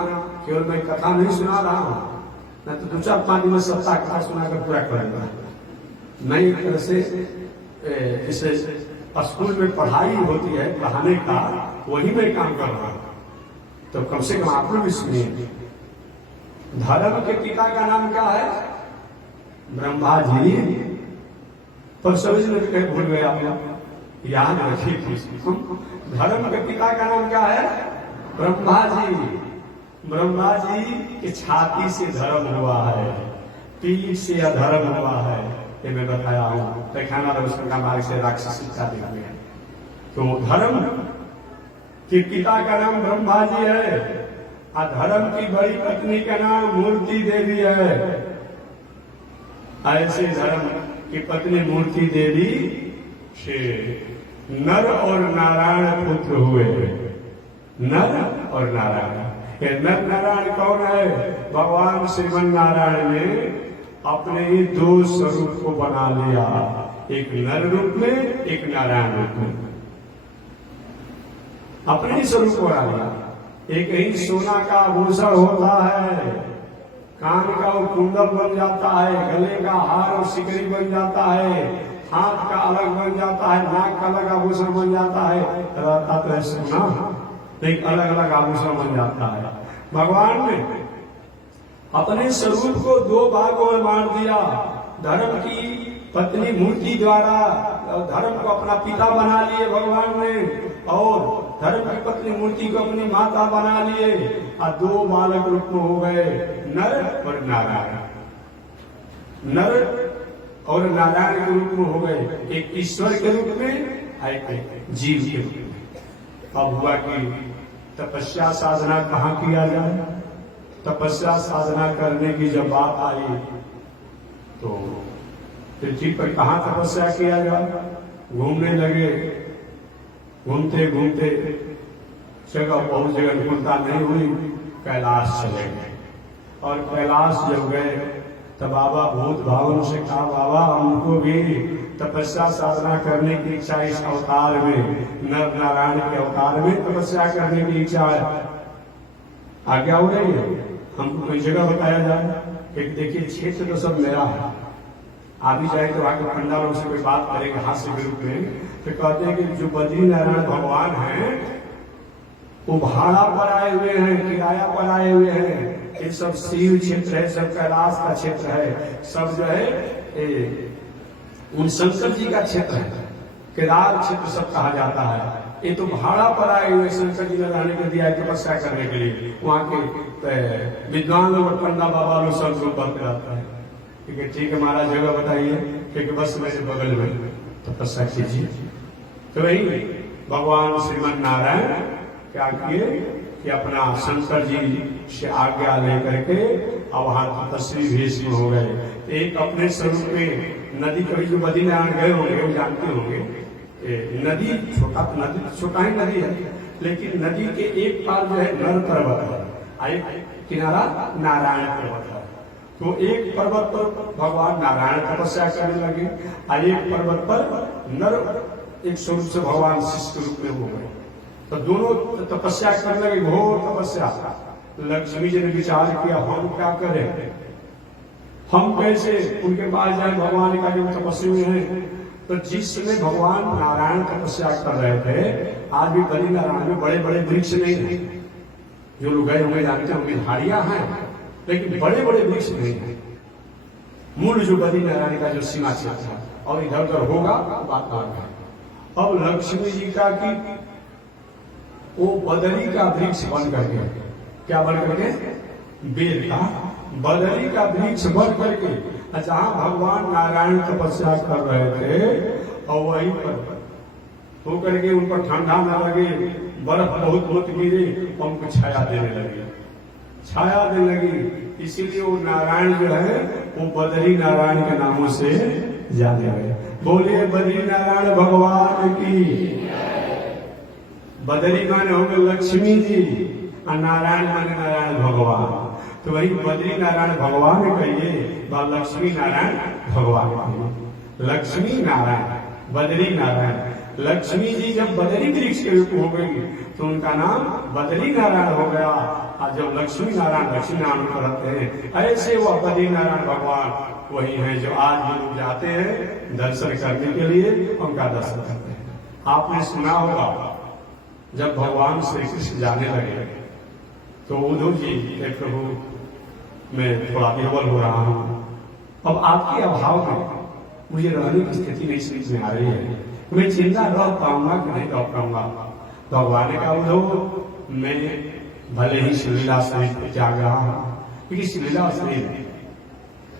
केवल मैं कथा नहीं सुना रहा हूं, मैं तो 2-4-5 दिन में सप्ताह कथा सुनाकर पूरा करूंगा। नई तरह से इसे स्कूल में पढ़ाई होती है, पढ़ाने का वही मैं काम कर रहा हूं, तो कम से कम आप लोग भी सुनिए। धर्म के पिता का नाम क्या है? ब्रह्मा जी। पर समझने में कहीं भूल गए आप लोग, याद रखिए। धर्म के पिता का नाम क्या है? ब्रह्मा जी। ब्रह्मा जी की छाती से धर्म हुआ है, पीठ से अधर्म हुआ है, ये मैं बताया हूं। पैखाना रविशंकर मार्ग से राक्षस शिक्षा देखते हैं। तो धर्म के पिता का नाम ब्रह्मा जी है, और धर्म की बड़ी पत्नी का नाम मूर्ति देवी है। ऐसे धर्म की पत्नी मूर्ति देवी से नर और नारायण पुत्र हुए। नर और नारायण, ये नर नारायण कौन है? भगवान श्रीमन नारायण ने अपने ही 2 स्वरूप को बना लिया, एक नर रूप में, एक नारायण रूप में। अपने ही स्वरूप को बना लिया। एक ही सोना का आभूषण होता है, कान का और कुंडल बन जाता है, गले का हार और सिकड़ी बन जाता है, हाथ का अलग बन जाता है, नाक का अलग आभूषण बन जाता है, रहता तो है सोना, एक अलग अलग आभूषण बन जाता है। भगवान ने अपने स्वरूप को 2 भागों में बांट दिया। धर्म की पत्नी मूर्ति द्वारा धर्म को अपना पिता बना लिए भगवान ने, और धर्म की पत्नी मूर्ति को अपनी माता बना लिए, और 2 बालक रूप में हो गए, नर और नारायण। नर और नारायण के रूप में हो गए, एक ईश्वर के रूप में, एक जीव के रूप में। अब हुआ कि तपस्या साधना कहाँ किया जाए? तपस्या साधना करने की जब बात आई तो पृथ्वी पर कहाँ तपस्या किया जाए? घूमने लगे, घूमते घूमते जगह बहुत जगह विफलता नहीं हुई, कैलाश चले गए। और कैलाश जब गए तब बाबा भूत भावन से कहा, बाबा हमको भी तपस्या साधना करने की इच्छा, इस अवतार में, नर नारायण के अवतार में तपस्या करने की इच्छा है, आज्ञा हो रही है, हमको कोई जगह बताया जाए। एक देखिए क्षेत्र तो सब मेरा है, आ भी जाए तो आगे पंडा लोग से कोई बात करेंगे हास्य के रूप में, तो कहते हैं कि जो बद्री नारायण भगवान हैं वो भाड़ा पर आए हुए हैं, किराया पर आए हुए हैं, ये सब शिव क्षेत्र है, सब कैलाश का क्षेत्र है, सब जो है उन शंकर जी का क्षेत्र है, केदार क्षेत्र सब कहा जाता है। ये तो भाड़ा पर आए हुए शंकर जी ने रहने के दिया है तपस्या करने के लिए। वहाँ के विद्वान लोग, पंडा बाबा लोग सब लोग बनते रहता है। ठीक है महाराज जगह बताइए, क्योंकि बस मेरे बगल में तपस्या कीजिए। तो वही भगवान श्रीमन नारायण क्या किए कि अपना शंकर जी से आज्ञा लेकर के अब वहां तपस्वी भेष में हो गए। एक अपने स्वरूप में नदी, कभी जो बद्रीनारायण गए होंगे वो जानते होंगे, नदी छोटा ही नदी है, लेकिन नदी के एक पार जो है नर पर्वत है, एक किनारा नारायण पर्वत है। तो एक पर्वत पर भगवान नारायण तपस्या करने लगे, और एक पर्वत पर नर एक स्वरूप से भगवान शिष्य रूप में हो गए। तो दोनों तपस्या करने लगे, घोर तपस्या। लक्ष्मी जी ने विचार किया, हम क्या करें, हम कैसे उनके पास जाए, भगवान का जो तपस्वी में है। तो जिस समय भगवान नारायण तपस्या कर रहे थे, आज भी बद्री नारायण में बड़े बड़े वृक्ष नहीं है, जो लोग गए होंगे जानते होंगे, झाड़ियां हैं लेकिन बड़े बड़े वृक्ष नहीं है। मूल जो बद्री नारायण का जो सीमा क्षेत्र है, और इधर उधर होगा बात अलग है। अब लक्ष्मी जी का कि वो बदरी का वृक्ष बन करके, क्या बन करके, बेल का बदरी का वृक्ष बन करके, जहां भगवान नारायण तपस्या कर रहे थे, और वहीं पर होकर के उनको ठंडा न लगे, बर्फ बहुत गिरे, और उनको छाया देने लगी, छाया देने लगी। इसीलिए वो नारायण जो है वो बद्री नारायण के नामों से जाने गए। बोलिए बद्री नारायण भगवान की। बद्री माने हो गए लक्ष्मी जी, और नारायण माने नारायण भगवान। तो वही बद्री नारायण भगवान कहिए, लक्ष्मी नारायण भगवान कहिए। लक्ष्मी नारायण बद्री नारायण। लक्ष्मी जी जब बद्री वृक्ष के रूप हो गई तो उनका नाम बद्री नारायण हो गया। और जब लक्ष्मी नारायण को रखते हैं, ऐसे वह बद्री नारायण भगवान वही हैं जो आज भी लोग जाते हैं दर्शन करने के लिए, उनका दर्शन करते हैं। आपने सुना होगा जब भगवान श्री कृष्ण जाने लगे तो उद्धव जी के प्रभु मैं थोड़ा विह्वल हो रहा हूं, अब आपके अभाव में मुझे रहने की स्थिति नहीं समझ में आ रही है, मैं चिंता रह पाऊंगा कि नहीं रह पाऊंगा। भगवान ने कहा उद्धव मैं भले ही श्रीलीला शरीर को त्याग रहा हूं, क्योंकि श्रीलीला शरीर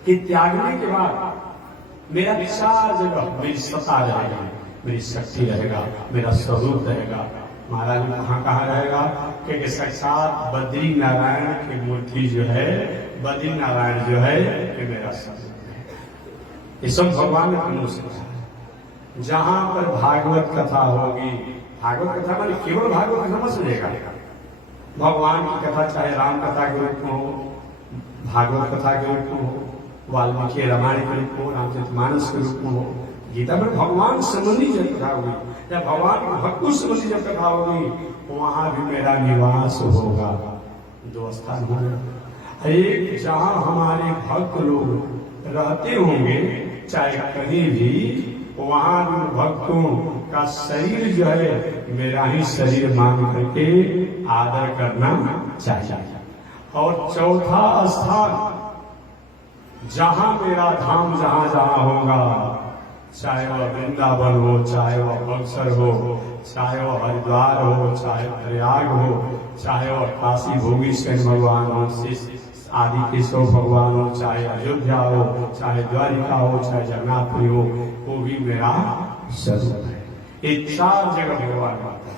के त्यागने के बाद मेरा चार जगह मेरी सत्ता रहेगी, मेरी शक्ति रहेगा, मेरा स्वरूप रहेगा। महाराज कहाँ कहाँ रहेगा? क्योंकि साक्षात बद्री नारायण की मूर्ति जो है, बद्री नारायण जो है ये मेरा स्वरूप है। ये सब भगवान ने अपने से कहा। जहां पर भागवत कथा होगी, भागवत कथा माने केवल भागवत कथा मत सुनेगा, भगवान की कथा चाहे राम कथा के रूप में हो, भागवत कथा के रूप में हो, वाल्मीकि रामायण के रूप में हो, रामचरितमानस के रूप में हो, गीता में भगवान संबंधी जब कथा होगी या भगवान की भक्ति संबंधी जब कथा होगी वहां भी मेरा निवास होगा। दो स्थान होगा, एक जहां हमारे भक्त लोग रहते होंगे चाहे कहीं भी, वहां भी भक्तों का शरीर जो है मेरा ही शरीर मान करके आदर करना चाहिए। और चौथा स्थान जहां मेरा धाम जहां जहां होगा, चाहे वह वृंदावन हो, चाहे वह बक्सर हो, चाहे वह हरिद्वार हो, चाहे प्रयाग हो, चाहे वह काशी भोगीश्वर भगवान हो, आदि केशव भगवान हो, चाहे अयोध्या हो, चाहे द्वारिका हो, चाहे जगन्नाथपुरी हो, वो भी मेरा स्वरूप है। ये चार जगह भगवान का है,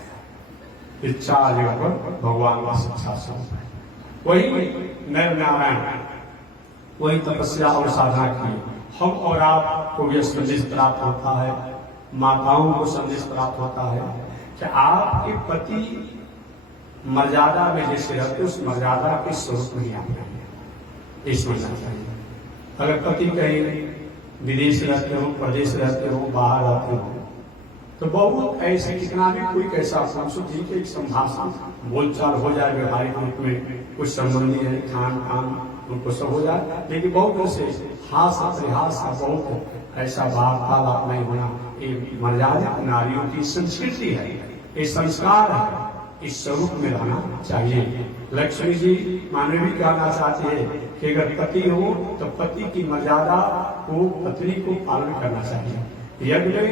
ये चार जगह पर भगवान का सच्चा स्वरूप है। वही नर नारायण, वही तपस्या और साधना की हम और आपको भी संदेश प्राप्त होता है, माताओं को संदेश प्राप्त होता है कि आपके पति मर्यादा में जैसे रहते उस मर्यादा के स्वरूप में आप ये समझना चाहिए। अगर पति कहीं विदेश रहते हो, प्रदेश रहते हो, बाहर रहते हो, तो बहुत ऐसे कितना भी कोई कैसा संस्कृति के संभाषण बोलचाल हो जाए, व्यवहारिक रूप में कुछ संबंधी है, खान पान उनको सब हो जाए, लेकिन बहुत से हास परिहास का बहुत ऐसा वार्तालाप नहीं होना। ये मर्यादा नारियों की संस्कृति है, ये संस्कार है, इस स्वरूप में रहना चाहिए। लक्ष्मी जी मानव भी कहना चाहते हैं कि अगर पति हो तो पति की मर्यादा को पत्नी को पालन करना चाहिए। यज्ञ में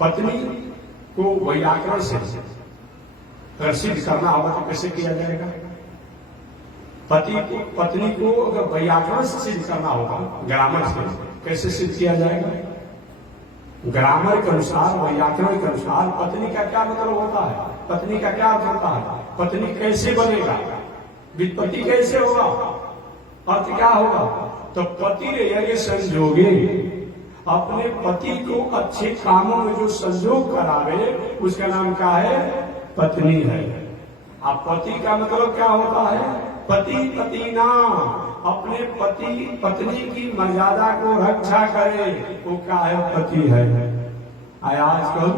पत्नी को व्याकरण से अगर सिद्ध करना होगा तो कैसे किया जाएगा? पत्नी को अगर व्याकरण से सिद्ध करना होगा, ग्रामर से कैसे सिद्ध किया जाएगा? ग्रामर के अनुसार, व्याकरण के अनुसार पत्नी का क्या मतलब होता है, पत्नी का क्या अर्थ होता है, पत्नी कैसे बनेगा, वित्पत्ति कैसे होगा, अर्थ क्या होगा? तो पति ने यज्ञ संजोगे, अपने पति को अच्छे कामों में जो संजोग करावे उसका नाम क्या है? पत्नी है। अब पति का मतलब क्या होता है? पति पति नाम, अपने पति पत्नी की मर्यादा को रक्षा करे, वो क्या है? पति है। आजकल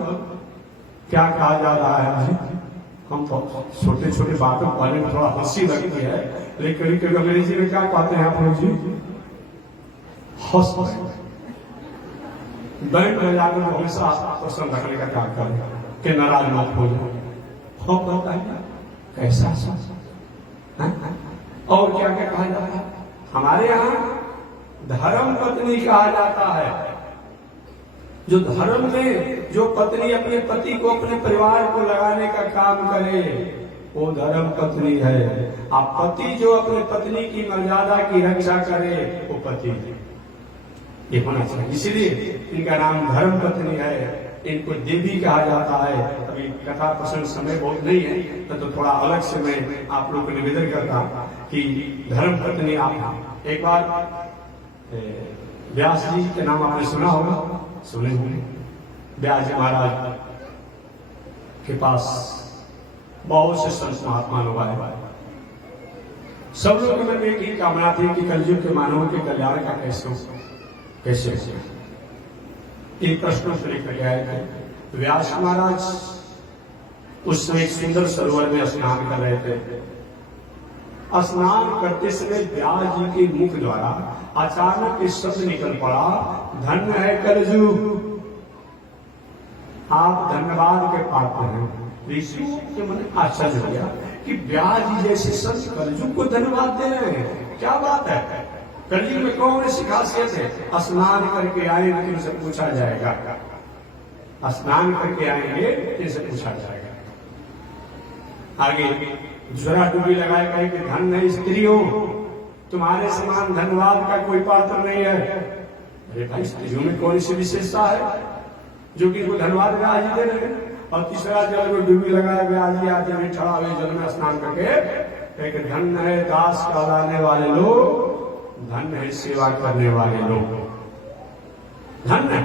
क्या कहा जा रहा है? हम तो छोटे छोटे बातों वाले में थोड़ा हंसी लगती है, लेकिन कभी अंग्रेजी में क्या कहते हैं आप लोग जी? हंस बैंड बजाकर हमेशा प्रश्न रखने का काम करें कि नाराज मत हो जाए। हम बताएंगे कैसा और क्या क्या कहा जाता है? हमारे यहाँ धर्म पत्नी कहा जाता है। जो धर्म में जो पत्नी अपने पति को, अपने परिवार को लगाने का काम करे, वो धर्म पत्नी है। अब पति जो अपने पत्नी की मर्यादा की रक्षा करे, वो पति है। ये होना चाहिए, इसलिए इनका नाम धर्म पत्नी है। इनको देवी कहा जाता है। अभी कथा प्रसंग समय बहुत नहीं है, तो थोड़ा अलग से मैं आप लोगों को निवेदन करता कि धर्म पत्नी आप एक बार व्यास जी के नाम आपने सुना होगा, सुने होंगे। व्यास जी महाराज के पास बहुत से संत महात्मा लोग आए। सब लोगों के मन में एक ही कामना थी कि कलयुग के मानवों के कल्याण का कैसे हो, कैसे होगा? एक प्रश्न उत्तर लेकर आए थे व्यास महाराज। उस समय एक सुंदर सरोवर में स्नान कर रहे थे। स्नान करते समय व्यास जी के मुख द्वारा अचानक एक शब्द निकल पड़ा, धन्य है कलयुग, आप धन्यवाद के पात्र हैं। ऋषियों के मन आश्चर्य हो गया कि व्यास जी जैसे संत कलयुग को धन्यवाद दे रहे हैं, क्या बात है? कलयुग में कौन ऐसी खासियत है? स्नान करके आए तो इनसे पूछा जाएगा, स्नान करके आएंगे इनसे पूछा जाएगा। आगे जरा डुबी लगाए कहे कि धन है स्त्रियों, तुम्हारे समान धन्यवाद का कोई पात्र नहीं है। अरे भाई, स्त्रियों में कौन सी विशेषता है जो कि इनको धन्यवाद व्यास जी दे रहे हैं? और तीसरा जल में डुबी लगाए व्यास जी आज ठड़ा हुए जल में स्नान करके एक धन है दास कहलाने वाले लोग, धन है सेवा करने वाले लोग, धन है।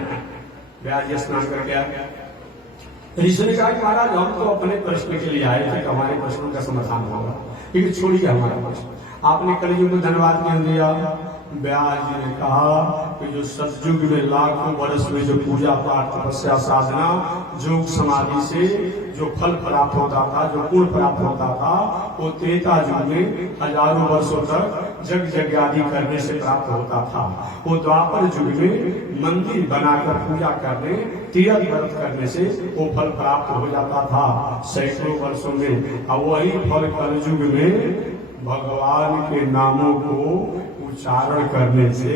व्यास जी स्नान करके आए। ऋषि ने कहा कि महाराज हम तो अपने प्रश्न के लिए आए थे, हमारे प्रश्नों का समाधान होगा, लेकिन छोड़िए हमारा प्रश्न, आपने कलयुग में धन्यवाद क्यों दिया? व्यास जी ने कहा कि जो सतयुग में लाखों वर्ष में जो पूजा पाठ तपस्या साधना योग समाधि से जो फल प्राप्त होता था, जो पुण्य प्राप्त होता था, वो त्रेता युग में हजारों वर्षों तक जग यज्ञादि करने से प्राप्त होता था। वो द्वापर युग में मंदिर बनाकर पूजा करने, तीर्थ व्रत करने से वो फल प्राप्त हो जाता था सैकड़ों वर्षों में। और वही फल कलयुग में भगवान के नामों को उच्चारण करने से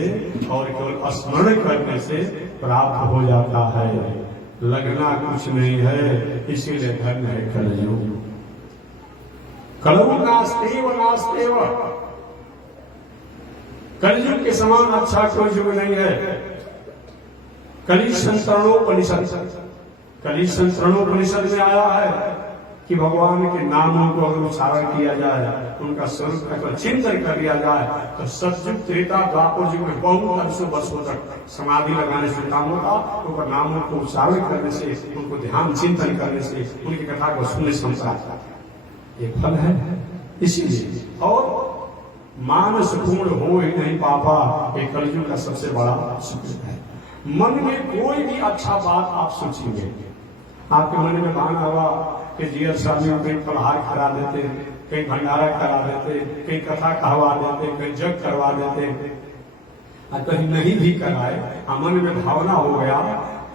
और केवल स्मरण करने से प्राप्त हो जाता है। लगना कुछ नहीं है, इसीलिए धन्य है कलयुग। कलयुग नास्तेव नास्तेव, कलयुग के समान अच्छा कोई युग नहीं है। कली संतरणोपनिषद में आया है कि भगवान के नामों को अगर उच्चारण किया जाए, उनका स्वरूप का चिंतन कर लिया जाए, तो सतयुग त्रेता द्वापर युग में बहुत वर्षों तक समाधि लगाने से काम होता। उनका नामों को उच्चारण करने से, उनको ध्यान चिंतन करने से, उनकी कथा को सुनने से ये फल है। इसीलिए और मानस पूर्ण हो ही नहीं पापा, एक कलयुग का सबसे बड़ा सुख है। मन में कोई भी अच्छा बात आप सोचेंगे, आपके मन में भावना हुआ कि जीएल शादी में कहीं फलहार करा देते, कहीं भंडारा करा देते, कहीं कथा कहवा देते, कहीं जग करवा देते, कहीं नहीं भी कराए, मन में भावना हो गया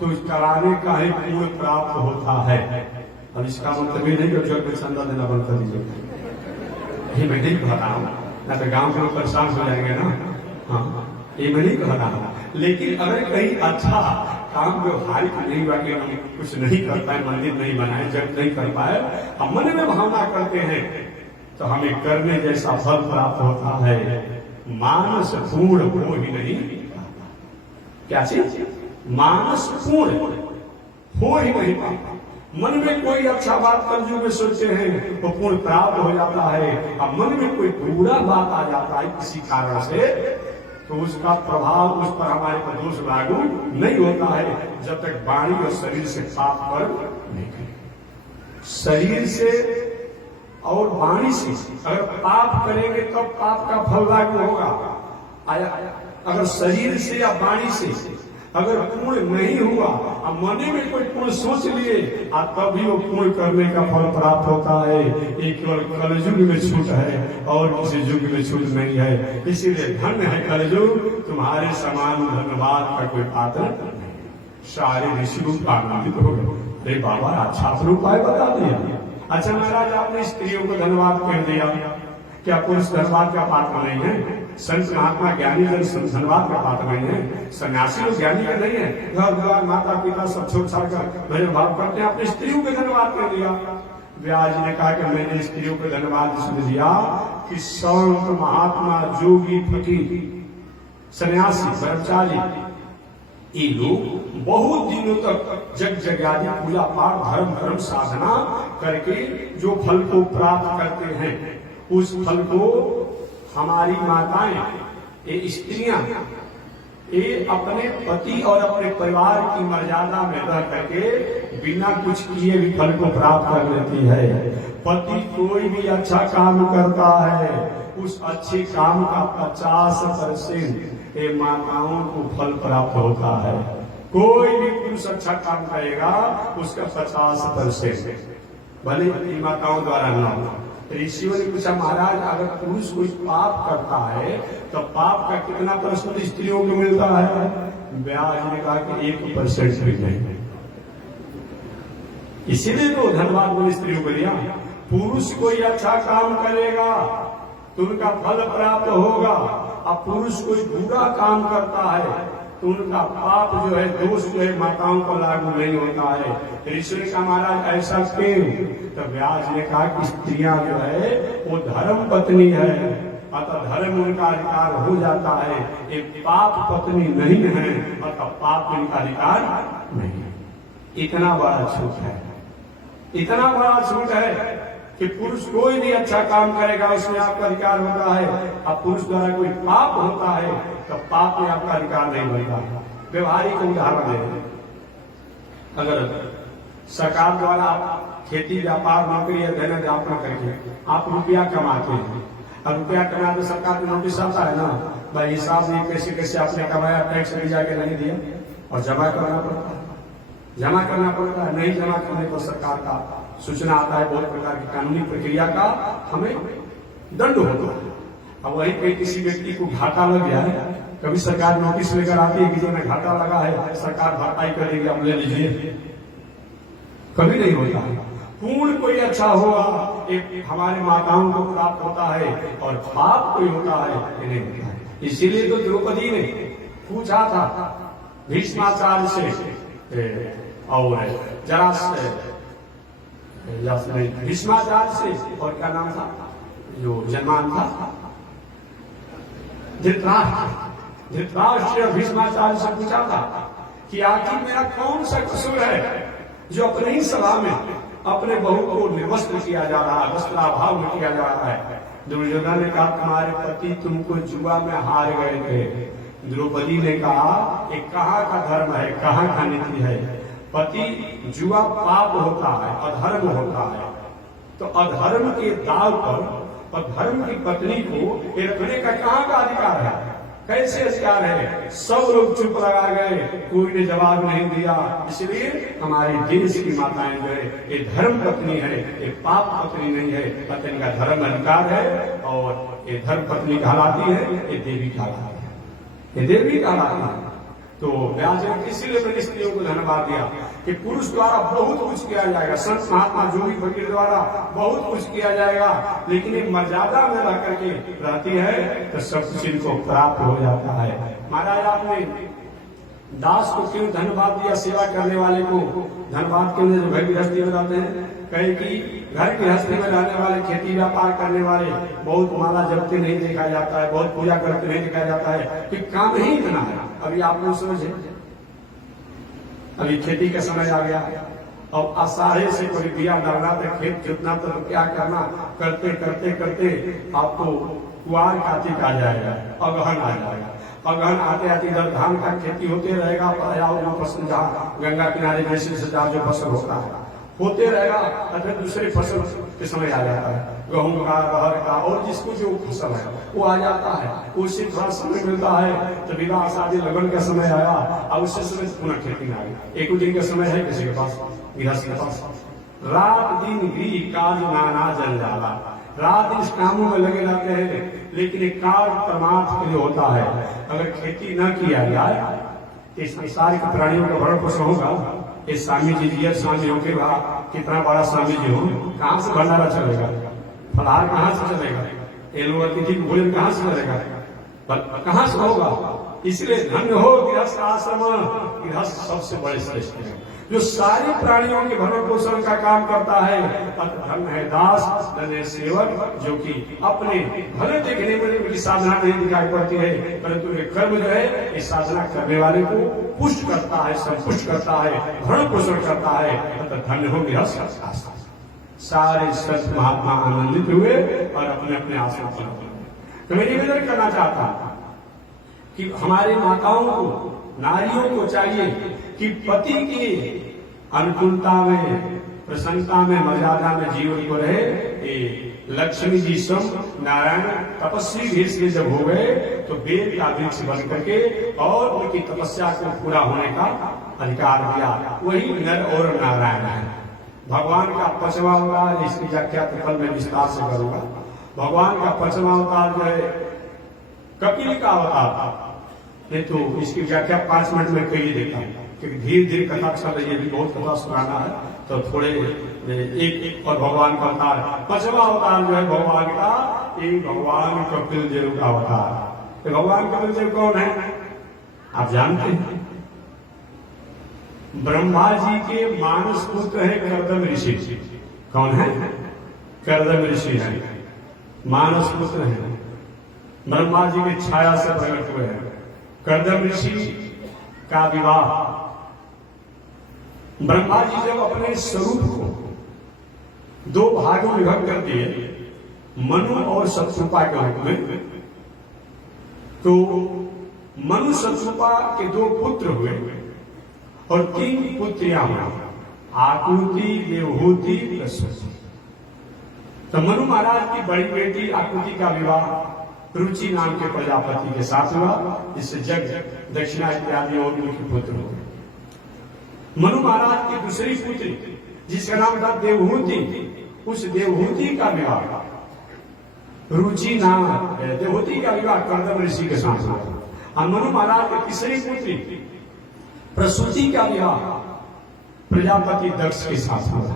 तो कराने का ही पुण्य प्राप्त होता है। अब इसका मतलब ये नहीं कि जग में चंदा देना बंद कर दीजिए, ये मैं नहीं कह रहा हूँ, ना तो गाँव के लोग परेशान हो जाएंगे ना। हाँ, ये मैं नहीं कह रहा हूँ, लेकिन अगर कहीं अच्छा काम व्यवहारिक नहीं हुआ कि हम कुछ नहीं कर पाए, मंदिर नहीं बनाए, जब नहीं कर पाए, हम मन में भावना करते हैं तो हमें करने जैसा फल प्राप्त होता है। मानस पूर्ण हो ही नहीं, क्या चीज? मानस पूर्ण हो ही नहीं पाता। मन में कोई अच्छा बात कलयुग में सोचते हैं वो पूर्ण प्राप्त हो जाता है। अब मन में कोई बुरा बात आ जाता है किसी कारण से, तो उसका प्रभाव उस पर हमारे पर दोष लागू नहीं होता है जब तक वाणी और शरीर से पाप पर नहीं करे। शरीर से और वाणी से अगर पाप करेंगे तब पाप का फल लागू होगा। अगर शरीर से या वाणी से अगर पूर्ण नहीं हुआ, अब मन में कोई पूर्ण सोच लिए तभी वो पूर्ण करने का फल प्राप्त होता है। ये केवल कलयुग में छूट है और किसी युग में छूट नहीं है। इसीलिए धन्य है कलयुग, तुम्हारे समान धन्यवाद का कोई पात्र नहीं। सारे ऋषि रूप आनंदित हो गए। अरे बाबा, अच्छा उपाय बता दिया। अच्छा महाराज, आपने स्त्रियों को धन्यवाद कह दिया, क्या पुरुष धन्यवाद का पात्र नहीं है? संत महात्मा ज्ञानी जन धन्यवाद का पात्र नहीं है? सन्यासी लोग ज्ञानी का नहीं है? घर द्वार माता पिता सब छोड़ छाड़ कर भजन भाव करते हैं, आपने स्त्रियों को धन्यवाद कर दिया। व्यास जी ने कहा कि मैंने स्त्रियों को धन्यवाद इसलिए दिया कि संत महात्मा जोगी फकीर सन्यासी ब्रह्मचारी ये लोग बहुत दिनों तक जग जग्यादि पूजा पाठ धर्म साधना करके जो फल को प्राप्त करते हैं, उस फल को हमारी माताएं, ये स्त्रियां, ये अपने पति और अपने परिवार की मर्यादा में रह करके बिना कुछ किए भी फल को प्राप्त कर लेती है। पति कोई भी अच्छा काम करता है, उस अच्छे काम का 50% ये माताओं को फल प्राप्त होता है। कोई भी पुरुष अच्छा काम करेगा उसका 50% भले ही माताओं द्वारा न हो। ऋषियों ने पूछा, महाराज अगर पुरुष कोई पाप करता है तो पाप का कितना % स्त्रियों को मिलता है? व्यास ने कहा कि 1% भी नहीं। इसीलिए तो धन्यवाद बोले स्त्रियों को दिया। पुरुष कोई अच्छा काम करेगा तो उनका फल प्राप्त होगा, अब पुरुष कोई बुरा काम करता है तो उनका पाप जो है, दोष जो है, माताओं को लागू नहीं होता है। ऋषि ने कहा, महाराज ऐसा क्यों? तो व्यास ने कहा कि स्त्रियां जो है वो धर्म पत्नी है, अतः धर्म उनका अधिकार हो जाता है। एक पाप पत्नी नहीं है, अतः पाप उनका अधिकार नहीं है। इतना बड़ा छूट है, इतना बड़ा छूट है कि पुरुष कोई भी अच्छा काम करेगा उसमें आपका अधिकार होता है। अब पुरुष द्वारा कोई पाप होता है तो पाप में आपका अधिकार नहीं बनता। व्यवहारिक उदाहरण है, अगर सरकार द्वारा आप खेती व्यापार नौकरी या दैनिक व्यापार करके आप रुपया कमाते हैं, और रुपया कमाते सरकार में नोटिस आता है ना, भाई हिसाब नहीं कैसे कैसे आपने कमाया, टैक्स भी जाके नहीं दिया और जमा करना पड़ता है, जमा करना पड़ता है। नहीं जमा करने पर सरकार का सूचना आता है, बहुत प्रकार की कानूनी प्रक्रिया का हमें दंड होता है। अब वही पे किसी व्यक्ति को घाटा लग गया है, कभी सरकार नोटिस लेकर आती है कि जो घाटा लगा है सरकार भरपाई करेगी, आप ले लीजिए, कभी नहीं होता है। पूर्ण कोई अच्छा होगा एक हमारे माताओं को प्राप्त होता है, और पाप कोई होता है नहीं होता है। इसीलिए तो द्रौपदी ने पूछा था भीष्माचार्य से और जरा भीष्माचार्य से, और क्या नाम था जो जन्मान था, धृतराष्ट्र भीष्माचार्य से पूछा था कि आखिर मेरा कौन सा कसूर है जो अपनी ही सभा में अपने बहू को निर्वस्त्र किया जा रहा है, वस्त्राभाव में किया जा रहा है। दुर्योधन ने कहा, तुम्हारे पति तुमको जुआ में हार गए थे। द्रौपदी ने कहा, ये कहाँ का धर्म है, कहाँ का नीति है? पति जुआ पाप होता है, अधर्म होता है, तो अधर्म के दाव पर और धर्म की पत्नी को रखने का कहाँ का अधिकार है? कैसे अधिकार है? सब लोग चुप लगा गए, कोई ने जवाब नहीं दिया। इसलिए हमारे देश की माताएं जो है ये धर्म पत्नी है, ये पाप पत्नी नहीं है। पत्नी का धर्म अधिकार है और ये धर्म पत्नी कहलाती है, ये देवी कहलाती है, ये देवी कहलाती है। तो व्यास ने इसीलिए मैंने स्त्रियों को धन्यवाद दिया कि पुरुष द्वारा बहुत कुछ किया जाएगा, संत महात्मा जोगी फकीर द्वारा बहुत कुछ किया जाएगा, लेकिन एक मर्यादा में रह करके रहती है तो सब कुछ इनको प्राप्त हो जाता है। महाराज आपने दास को क्यों धन्यवाद दिया? सेवा करने वाले को धन्यवाद क्यों? जो भाई गृहस्थी में रहते हैं, कहे कि घर गृहस्थी में रहने वाले, खेती व्यापार करने वाले बहुत माला जपते नहीं देखा जाता है, बहुत पूजा करते नहीं देखा जाता है, कि काम ही इतना है। अभी आप लोग समझे, अभी खेती का समय आ गया, अब आषाढ़े से कोई बिया डालना तो खेत जोतना तो क्या करना, करते करते करते आपको कुआर कार्तिक आ जाएगा, अगहन आ जाएगा। अगहन आते आते इधर धान का खेती होते रहेगा, फसल जहाँ गंगा किनारे जैसे जो फसल होता है होते रहेगा, फिर दूसरे फसल के समय आ जाता है, गेहूं का, अरहर का, और जिसको जो फसल है वो आ जाता है। उससे थोड़ा समय मिलता है तो विवाह शादी लगन का समय आया, और उससे समय पुनः खेती में आ गई। एक दिन का समय है किसी के पास, गृहस्थ के पास, रात दिन गृह काज नाना जंजाला, रात इस कामों में लगे रहते हैं, लेकिन एक कार्य परमार्थ के लिए होता है। अगर खेती न किया जाए तो संसारिक प्राणियों का भरण पोषण होगा। ये स्वामी जी दिया, स्वामी होके कितना बड़ा स्वामी जी हो, कहाँ से भंडारा चलेगा, फलहार कहाँ से चलेगा, ये लोग अतिथि भोजन कहाँ से चलेगा, कहाँ से होगा? इसलिए धन्य हो गृहस्थ आश्रम, गृहस्थ सबसे बड़े श्रेष्ठ है, जो सारे प्राणियों के भरण पोषण का काम करता है। धन्य है दास, धन्य है सेवक, जो कि अपने भले देखने में उनकी साधना नहीं दिखाई पड़ती है, परंतु वे कर्म जो है इस साधना करने वाले को पुष्ट करता है, संपुष्ट करता है, भरण पोषण करता है। धन्य हो गृहस्थ आश्रम। सारे संत महात्मा आनंदित हुए और अपने अपने आश्रम पर। तो मैं निवेदन करना चाहता हूं कि हमारे माताओं को, नारियों को चाहिए कि पति की अनुकूलता में प्रसन्नता में, मर्यादा में जीवन को रहे। ये लक्ष्मी जी स्वयं नारायण तपस्वी भेष के जब हो गए तो वेद का वृक्ष बन करके और उनकी तपस्या को पूरा होने का अधिकार दिया। वही नर और नारायण है। भगवान का 5वां अवतार, इसकी व्याख्या तो कल मैं विस्तार से करूंगा। भगवान का 5वां अवतार जो है कपिल का अवतार था। ये तो इसकी व्याख्या 5 मिनट में कही देता हूँ, क्योंकि धीरे धीरे कथा चल रही है, भी बहुत कथा सुनाना है, तो थोड़े एक और भगवान का अवतार 5वां अवतार जो है भगवान का, ये भगवान कपिल देव का अवतार। तो भगवान कपिल देव कौन है आप जानते हैं? ब्रह्मा जी के मानस पुत्र है कर्दम ऋषि। कौन है? कर्दम ऋषि है, मानस पुत्र है, ब्रह्मा जी की छाया से प्रकट हुए हैं। कर्दम ऋषि का विवाह ब्रह्मा जी जब अपने स्वरूप को 2 भागों में विभक्त कर दिए, मनु और शत्रुपा के रूप में, तो मनु शत्रुपा के 2 पुत्र हुए और 3 पुत्रियां हुई, आकृति, देवहूति, प्रसूति। तो मनु महाराज की बड़ी बेटी आकृति का विवाह रुचि नाम के प्रजापति के साथ हुआ, जिससे जग, दक्षिणा इत्यादि और उनके पुत्र हुए। मनु महाराज की दूसरी पुत्री जिसका नाम था देवहूति, उस देवहूति का विवाह रुचि नाम, देवहूति का विवाह कर्दम ऋषि के साथ हुआ। और मनु महाराज की तीसरी पुत्री प्रसूति का विवाह प्रजापति दक्ष के साथ हुआ,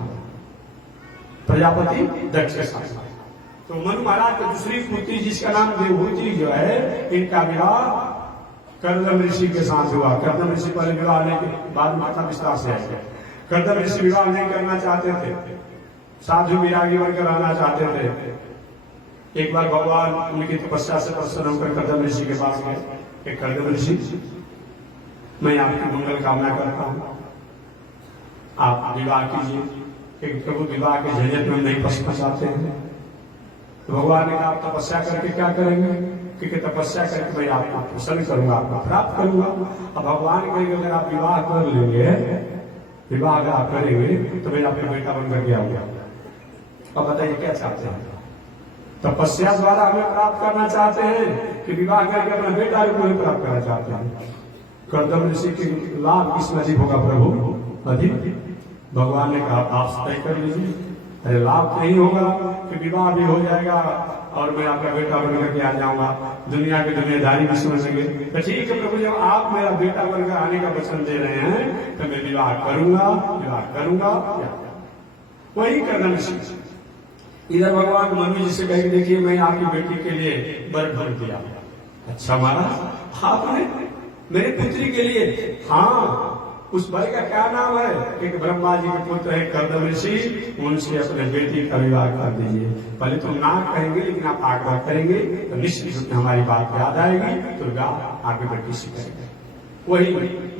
प्रजापति दक्ष के साथ। तो मनु महाराज की दूसरी पुत्री जिसका नाम देवहूति जो है, इनका विवाह कर्दम ऋषि के साथ हुआ। कर्दम ऋषि पहले विवाह नहीं के बाद माता विस्तार से आएगा। कर्दम ऋषि विवाह नहीं करना चाहते थे, साधु विरागी बनकर रहना चाहते थे। एक बार भगवान उनकी तपस्या से प्रसन्न होकर कर्दम ऋषि के पास गए। कर्दम ऋषि, मैं आपकी मंगल कामना करता हूँ, आप विवाह कीजिए। प्रभु विवाह के झंझट में नहीं फंसना चाहते हैं। तो भगवान ने कहा आप तपस्या करके क्या करेंगे? क्योंकि तपस्या करके मैं आपको प्रसन्न करूंगा, आपको प्राप्त करूंगा। अब भगवान कहेंगे अगर आप विवाह कर लेंगे, विवाह अगर आप करेंगे तो मैं आपका बेटा बनकर के आऊंगा। अब बताइए क्या चाहते हैं? तपस्या द्वारा हमें प्राप्त करना चाहते हैं कि विवाह करके अपना बेटा रूप में प्राप्त करना चाहते हैं? कर्दम ऋषि के लाभ किसमें अधिक होगा प्रभु? अधिक। भगवान ने कहा आप तय कर लीजिए। अरे लाभ नहीं होगा कि विवाह भी हो जाएगा और मैं आपका बेटा बनकर के आ जाऊंगा, दुनिया की दुनियादारी भी समझेंगे। तो ठीक है प्रभु, जब आप मेरा बेटा बनकर आने का वचन दे रहे हैं तो मैं विवाह करूंगा, विवाह करूंगा। वही करना निश्चित। इधर भगवान मनु जी से कहे देखिए मैं आपकी बेटी के लिए वर भर दिया। अच्छा महाराज आपने मेरी पुत्री के लिए? हाँ, उस भाई का क्या नाम है? एक ब्रह्मा जी के पुत्र है कर्दम ऋषि, उनसे अपने बेटी का विवाह कर दीजिए। पहले तो ना कहेंगे लेकिन आप आग्रह करेंगे तो निश्चित रूप में हमारी बात याद आएगी, तो विवाह आपकी बेटी से करेंगे। वही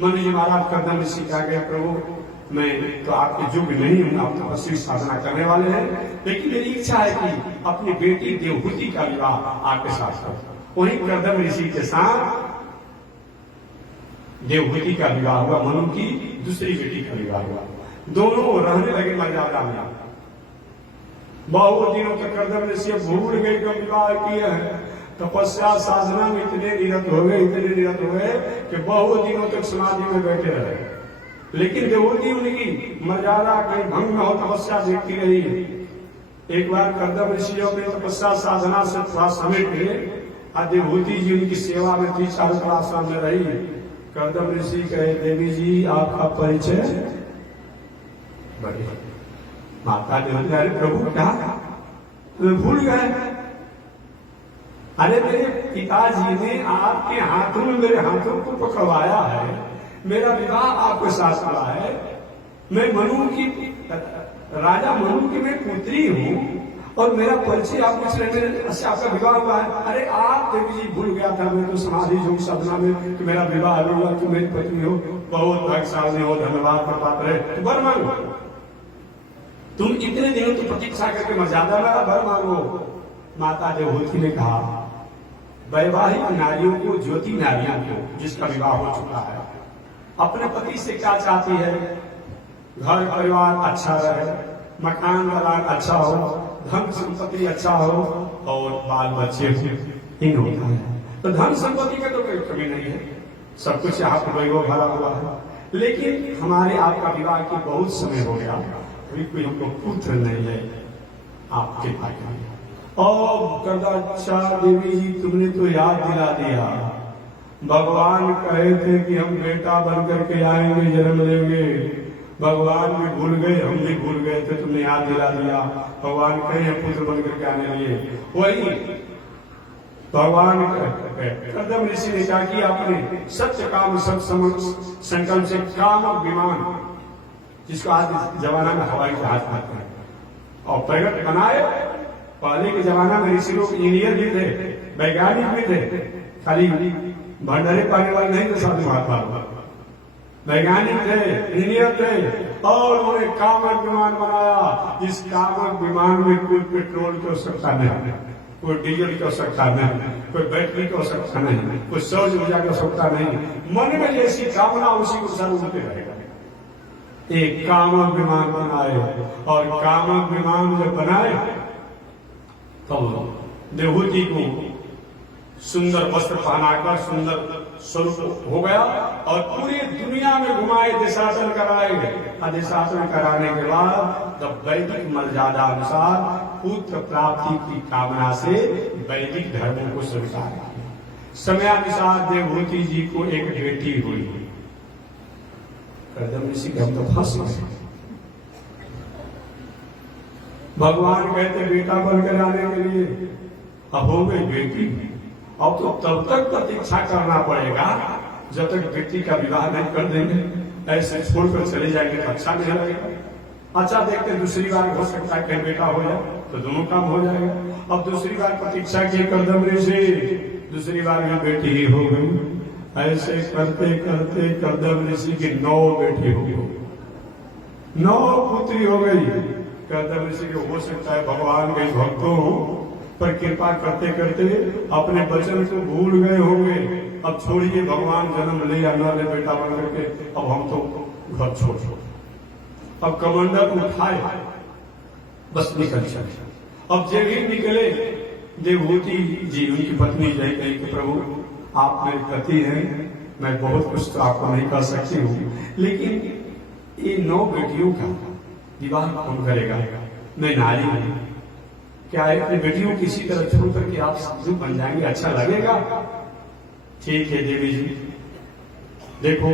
मनु जी महाराज कर्दम ऋषि कहा गया प्रभु मैं तो आपके युग नहीं हूँ, आप तपस्वी साधना करने वाले हैं, लेकिन मेरी इच्छा है कि अपनी बेटी देवहूति का विवाह आपके साथ करूं। वही कर्दम ऋषि के साथ देवहूति का विवाह हुआ, मनु की दूसरी बेटी का विवाह हुआ। दोनों रहने लगे मर्यादा में। बहुत दिनों तक कर्दम ऋषि भूल गए जो विवाह किए हैं, तपस्या साधना में इतने निरत हो गए कि बहुत दिनों तक समाधि में बैठे रहे। लेकिन देवहूति उनकी मर्यादा के भंग में हो तपस्या देखती रही। एक बार कर्दम ऋषियों में तपस्या साधना से थोड़ा समय मिले, देवहूति जी उनकी सेवा में 3-4 आश्रम में रही। कर्दम ऋषि कहे देवी जी आपका परिचय? बढ़िया। माता देवता अरे प्रभु क्या भूल गए? अरे मेरे पिताजी ने आपके हाथों में मेरे हाथों को पकड़वाया है, मेरा विवाह आपके साथ हुआ है, मैं मनु की राजा मनु की मैं पुत्री हूँ और मेरा परिचय आप कुछ अच्छा आपका विवाह हुआ है। अरे आप देवी जी भूल गया था, मैं तो समाधि योग साधना में कि मेरा विवाह हुआ, तुम मेरी पत्नी हो, बहुत भाग्यशाली हो, धन्यवाद का पात्र है, वर मांगो। तुम इतने दिनों तो प्रतीक्षा करके मर्यादा लगा, वर मांगो। माता देवहूति ने कहा वैवाहिक नारियों को, ज्योति नारियों को जिसका विवाह हो चुका है, अपने पति से क्या चाहती है? घर परिवार अच्छा रहे, मकान वाला अच्छा हो, धन संपत्ति अच्छा हो और बाल बच्चे इन होता है। तो धन संपत्ति का तो कोई कमी नहीं है, सब कुछ यहाँ पर वैभव भरा हुआ है। लेकिन हमारे आपका विवाह की बहुत समय हो गया, अभी कोई हमको पुत्र नहीं है, आपके पास। और अच्छा देवी जी तुमने तो याद दिला दिया, भगवान कहे थे कि हम बेटा बन करके आएंगे, जन्म लेंगे। भगवान भी भूल गए, हम भी भूल गए थे, तुमने याद दिला दिया। भगवान कहे पुत्र बन करके आने लिए, वही भगवान कर्दम ऋषि ने क्या किया, अपने सत्य काम सब संकल्प से काम विमान, जिसको आज जमाना में हवाई जहाज कहते हैं, और प्रगट बनाए। पहले के जमाना में ऋषि लोग इंजीनियर भी थे, वैज्ञानिक भी थे, खाली भंडारे पाने वाले नहीं थे, साधु महात्मा वैज्ञानिक थे, इंजीनियर थे, और उन्होंने कामक विमान बनाया। इस कामक विमान में कोई पेट्रोल की आवश्यकता नहीं, कोई डीजल की आवश्यकता नहीं, कोई बैटरी की आवश्यकता नहीं, कोई सौर ऊर्जा की आवश्यकता नहीं। मन में जैसी कामना उसी को अनुसार उड़ते रहेगा। एक कामक विमान बनाए, और कामक विमान जब बनाए तो देवहूति को सुंदर वस्त्र पहनाकर सुंदर स्वरूप हो गया, और पूरी दुनिया में घुमाए, देशाटन कराए। देशाटन कराने के बाद जब वैदिक मर्यादा अनुसार पुत्र प्राप्ति की कामना से वैदिक धर्मों को स्वीकार किया। समयानुसार देवहूति जी को एक बेटी हुई। कर्दम ऋषि के हम तो फंस गए। भगवान कहते बेटा बनकर आने के लिए, अब हो गई बेटी। अब तो तब तक प्रतीक्षा करना पड़ेगा जब तक बेटी का विवाह नहीं कर देंगे। ऐसे छोड़कर चले जाएंगे तो अच्छा नहीं लगेगा। अच्छा देखते दूसरी बार हो सकता है कहीं बेटा हो जाए तो दोनों काम हो जाएगा। अब दूसरी बार प्रतीक्षा की कर्दम ऋषि, दूसरी बार भी बेटी ही हो गई। ऐसे करते करते कर्दम ऋषि की 9 बेटी हो गई, 9 पुत्री हो गई। कर्दम ऋषि को हो सकता है भगवान के भक्तों पर कृपा करते करते अपने वचन को भूल गए होंगे। अब छोड़िए, भगवान जन्म ले या न ले बेटा बन करके, अब हम तो घर छोड़। अब कमंडल उठाए, बस निकल चले। अब जब ही निकले, देवहूति जी उनकी पत्नी यही कही कि प्रभु आप मेरे पति हैं, मैं बहुत कुछ तो आपको नहीं कर सकती हूँ, लेकिन ये 9 बेटियों का विवाह कौन करेगा? मैं नारी हूं, क्या अपनी बेटियों किसी तरह छोड़ करके आप साधु बन जाएंगे? अच्छा लगेगा? ठीक है देवी जी, देखो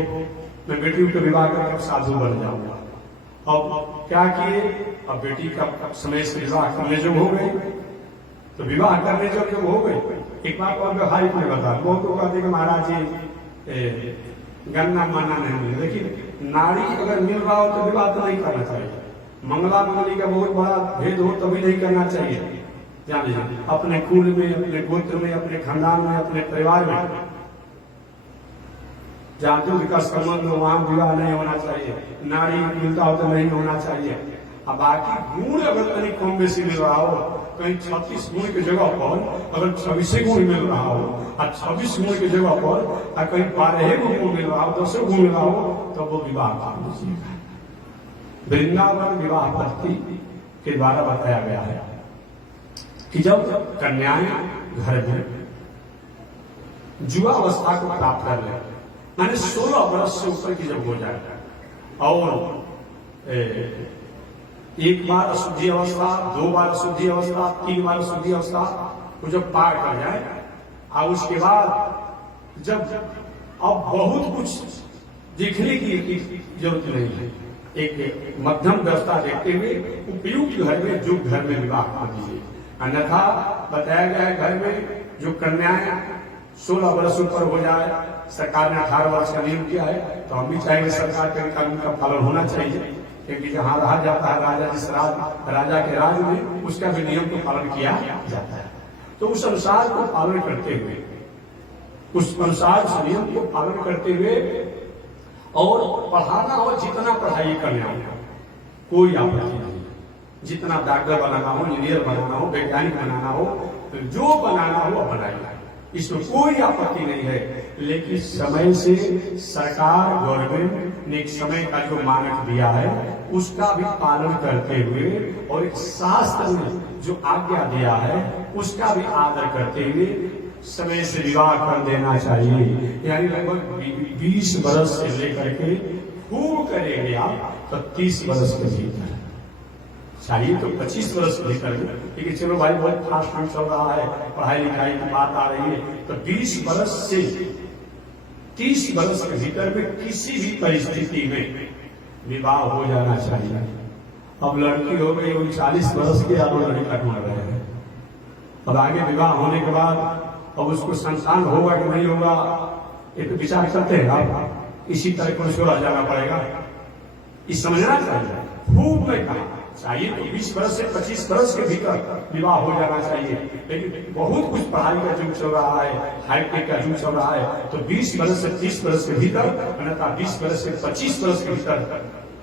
मैं बेटियों का विवाह करके साधु बन जाऊंगा। अब क्या किए, अब बेटी का समय से विवाह करने जो हो गई, तो विवाह करने जो हो गई। एक बात और भाई ने बता, बहुत लोग कहते महाराज जी गन्ना माना नहीं मिले, लेकिन नारी अगर मिल रहा हो तो विवाह तो नहीं करना चाहिए। मंगला मंगली का बहुत बड़ा भेद हो तभी नहीं करना चाहिए। जान लीजिए, अपने कुल में, अपने गोत्र में, अपने खानदान में, अपने परिवार में जहाँ दूध का संबंध हो वहां विवाह नहीं होना चाहिए। नारी मिलता हो तो नहीं होना चाहिए। अब बाकी गुण अगर कहीं कम बेसी मिल रहा हो, कहीं 36 गुण की जगह पर अगर 26 गुण मिल रहा हो, और 26 गुण की जगह पर कहीं 12 गुण मिल रहा हो, 10 गुण मिल रहा हो, तो वो विवाह कर लीजिएगा। वृंदावन विवाह पद्धति के द्वारा बताया गया है कि जब कन्याएं घर में युवावस्था को प्राप्त कर ले, यानी 16 वर्ष से ऊपर की जब हो जाए, और एक बार अशुद्धि अवस्था, 2 बार अशुद्धि अवस्था, 3 बार अशुद्धि अवस्था को जब पार कर जाए, और उसके बाद जब अब बहुत कुछ दिखने की जरूरत नहीं है, एक मध्यम व्यवस्था देखते हुए उपयुक्त घर में, जो घर में विवाह कर दीजिए। अन्यथा बताया गया है घर में जो कन्याएं 16 वर्ष ऊपर हो जाए, सरकार ने 18 वर्ष का नियम किया है, तो हम भी चाहेंगे सरकार के कानून का पालन होना चाहिए, क्योंकि जहां रहा जाता है राजा, जिस राजा के राज में, उसका भी नियम को पालन किया जाता है। तो उस अनुसार को पालन करते हुए, उस अनुसार उस नियम को पालन करते हुए, और पढ़ाना हो जितना पढ़ाई कन्याओं को, कोई आपत्ति नहीं। जितना डॉक्टर बनाना हो, इंजीनियर बनाना हो, वैज्ञानिक बनाना हो, जो बनाना हो बनाइए, इसमें कोई आपत्ति नहीं है। लेकिन समय से सरकार गवर्नमेंट ने एक समय का जो मानक दिया है उसका भी पालन करते हुए और एक शास्त्र में जो आज्ञा दिया है उसका भी आदर करते हुए समय से विवाह कर देना चाहिए। यानी लगभग 20 वर्ष से लेकर के खूब करेंगे आप तो 30 वर्ष के भीतर चाहिए, तो 25 वर्ष के भीतर, लेकिन चलो भाई बहुत फास्ट फूड चल रहा है, पढ़ाई लिखाई की बात आ रही है, तो 20 वर्ष से 30 वर्ष के भीतर में किसी भी परिस्थिति में विवाह हो जाना चाहिए। अब लड़की हो गई 39 वर्ष की, अब लड़का ढूंढ रहे हैं। अब आगे विवाह होने के बाद अब उसको संतान होगा कि नहीं होगा ये तो विचार करते हैं आप, इसी तरह को उसको रह जाना पड़ेगा। इस समझना चाहिए, खूब में कहा चाहिए तो 20 वर्ष से 25 वर्ष के भीतर विवाह हो जाना चाहिए, लेकिन बहुत कुछ पढ़ाई का युग चल रहा है, हाईटेक का युग चल रहा है, तो 20 वर्ष से 30 वर्ष के भीतर, अन्यथा 20 वर्ष से 25 वर्ष के भीतर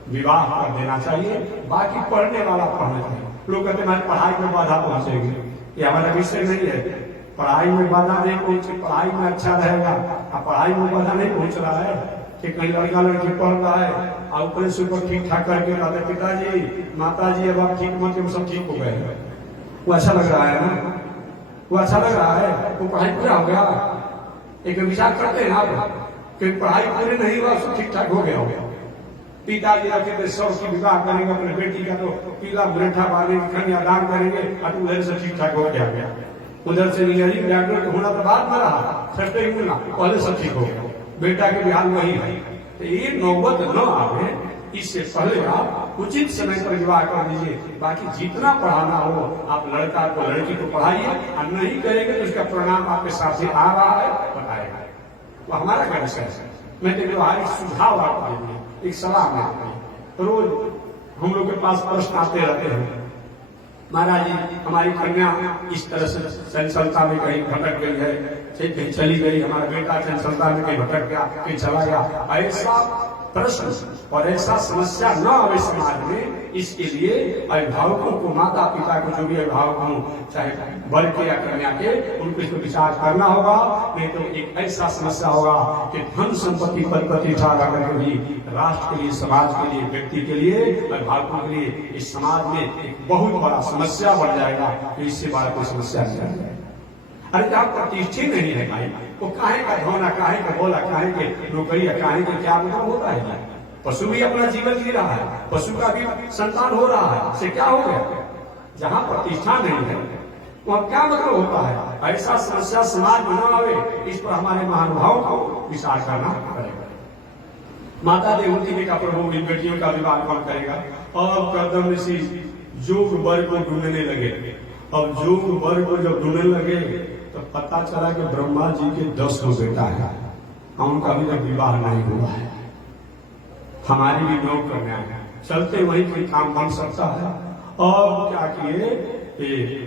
विवाह कर देना चाहिए। बाकी पढ़ने वाला पढ़ना चाहिए। लोग कहते हैं हमारी पढ़ाई में बाधा पहुंचेगी, ये हमारा विषय नहीं है। पढ़ाई में बाधा नहीं पहुंचे, पढ़ाई में अच्छा रहेगा। अब पढ़ाई में बाधा नहीं पहुंच रहा है कि कहीं लड़का लड़की पढ़ रहा है और ऊपर से ऊपर ठीक ठाक करके कहते पिताजी माताजी अब आप ठीक मत, सब ठीक हो गए। वो अच्छा लग रहा है ना, वो अच्छा लग रहा है, वो पढ़ाई पूरा हो गया। एक विचार करते हैं आप कि पढ़ाई पूरी नहीं हुआ, सब ठीक ठाक हो गया। पिताजी रखे सौ की विवाह करेंगे अपने बेटी का, तो पीला मुरेठा बांधेंगे, कन्यादान करेंगे, और उधर से ठीक ठाक हो गया। उधर से इंजीनियरिंग डॉक्टर होना तो बाद में रहा, छठे ही मिला, पहले सब ठीक हो गया। बेटा के बिहार वही है, तो ये नौबत न आवे, इससे पहले आप उचित समय पर विवाह कर दीजिए। बाकी जितना पढ़ाना हो आप लड़का को लड़की को पढ़ाइए, और नहीं करेंगे तो उसका परिणाम आपके साथ आ रहा है बताएगा। तो हमारा क्या विषय है, मैं तो व्यवहारिक सुझाव आपको देंगे, एक सलाह में। रोज हम लोग के पास प्रश्न आते रहते हैं, महाराज जी हमारी कन्या इस तरह से चंचलता में कहीं भटक गई है, कहीं चली गई, हमारा बेटा चंचलता में कहीं भटक गया, कहीं चला गया। ऐसा प्रश्न और ऐसा समस्या न आवे समाज में, इसके लिए अभिभावकों को, माता पिता को, जो भी अभिभावक हों, चाहे वर के या कन्या के, उनको इस पर विचार करना होगा। नहीं तो एक ऐसा समस्या होगा कि धन संपत्ति पद प्रतिष्ठा करके भी राष्ट्र के लिए, समाज के लिए, व्यक्ति के लिए, अभिभावकों के लिए इस समाज में एक बहुत बड़ा समस्या बढ़ जाएगा। तो इससे बड़ा कोई समस्या नहीं है। अरे आप प्रतिष्ठित नहीं है भाई, वो काहे का धोना, काहे का बोला, काहे के नौकरी, काहे के क्या मतलब होता है। पशु भी अपना जीवन जी रहा है, पशु का भी संतान हो रहा है, इससे क्या हो गया। जहाँ प्रतिष्ठा नहीं है वहाँ क्या मतलब होता है। ऐसा समस्या समाज में न आवे, इस पर हमारे महानुभावों को विचार करना पड़ेगा। माता देवती का प्रभु इन बेटियों का विवाह कौन करेगा। अब कर्दम ऋषि जोग वर को ढूंढने लगे। अब जोग वर को जब ढूंढने लगे तो पता चला कि ब्रह्मा जी के 10 बेटा है, उनका अभी तक विवाह नहीं हुआ है। हमारी भी 9 कन्या है, चलते वही कोई काम बन सकता है। और क्या किए,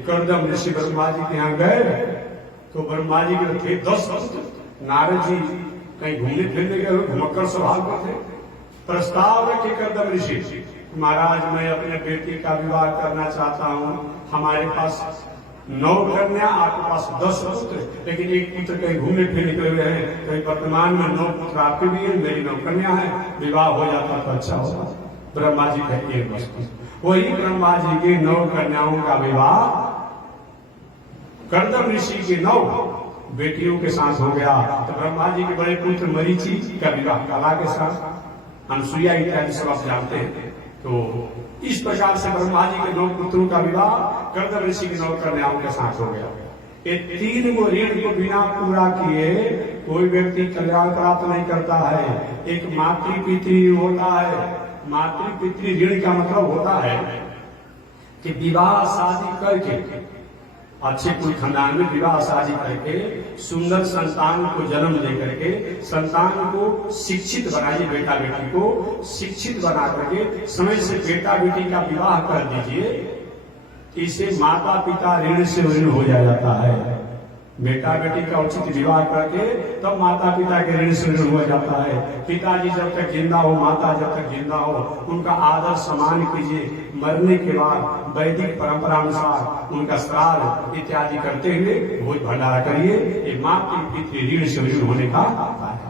कर्दम ऋषि ब्रह्मा जी के यहाँ गए तो ब्रह्मा जी के थे 10 पुत्र। नारद जी कहीं घूमने फिरने गए, घुमक्कड़ स्वभाव के थे। प्रस्ताव रखे कर्दम ऋषि, महाराज मैं अपने बेटी का विवाह करना चाहता हूँ, हमारे पास 9 कन्या, आपके पास 10 पुत्र, लेकिन एक पुत्र कहीं घूमने फिरने निकले हुए हैं, कहीं वर्तमान में 9 पुत्र आपके भी है, मेरी 9 कन्या है, विवाह हो जाता तो अच्छा होगा। ब्रह्मा जी कहते हैं बस। वही ब्रह्मा जी के 9 कन्याओं का विवाह कर्दम ऋषि के 9 बेटियों के साथ हो गया। तो ब्रह्मा जी के बड़े पुत्र मरीचि का विवाह कला के साथ, अनसुईया इत्यादि सब आप जानते हैं। तो इस प्रकार से ब्रह्मा जी के 9 पुत्रों का विवाह कर्दम ऋषि के 9 कन्याओं के साथ हो गया। ये 3 को ऋण को बिना पूरा किए कोई व्यक्ति कल्याण प्राप्त नहीं करता है। एक मातृ पितृ होता है। मातृ पितृ ऋण का मतलब होता है कि विवाह शादी करके, अच्छे कोई खानदान में विवाह शादी करके सुंदर संतान को जन्म दे करके संतान को शिक्षित बनाइए, बेटा बेटी को शिक्षित बना करके समय से बेटा बेटी का विवाह कर दीजिए। इसे माता पिता ऋण से ऋण हो जाता है। बेटा बेटी का उचित विवाह करके तब माता पिता के ऋण से ऋण हो जाता है। पिताजी जब तक जिंदा हो, माता जब तक जिंदा हो, उनका आदर सम्मान कीजिए। मरने के बाद वैदिक परंपरा अनुसार उनका श्राद्ध इत्यादि करते हुए भोज भंडारा करिए। ये मातृ पितृ ऋण से ऋण होने का उपाय है।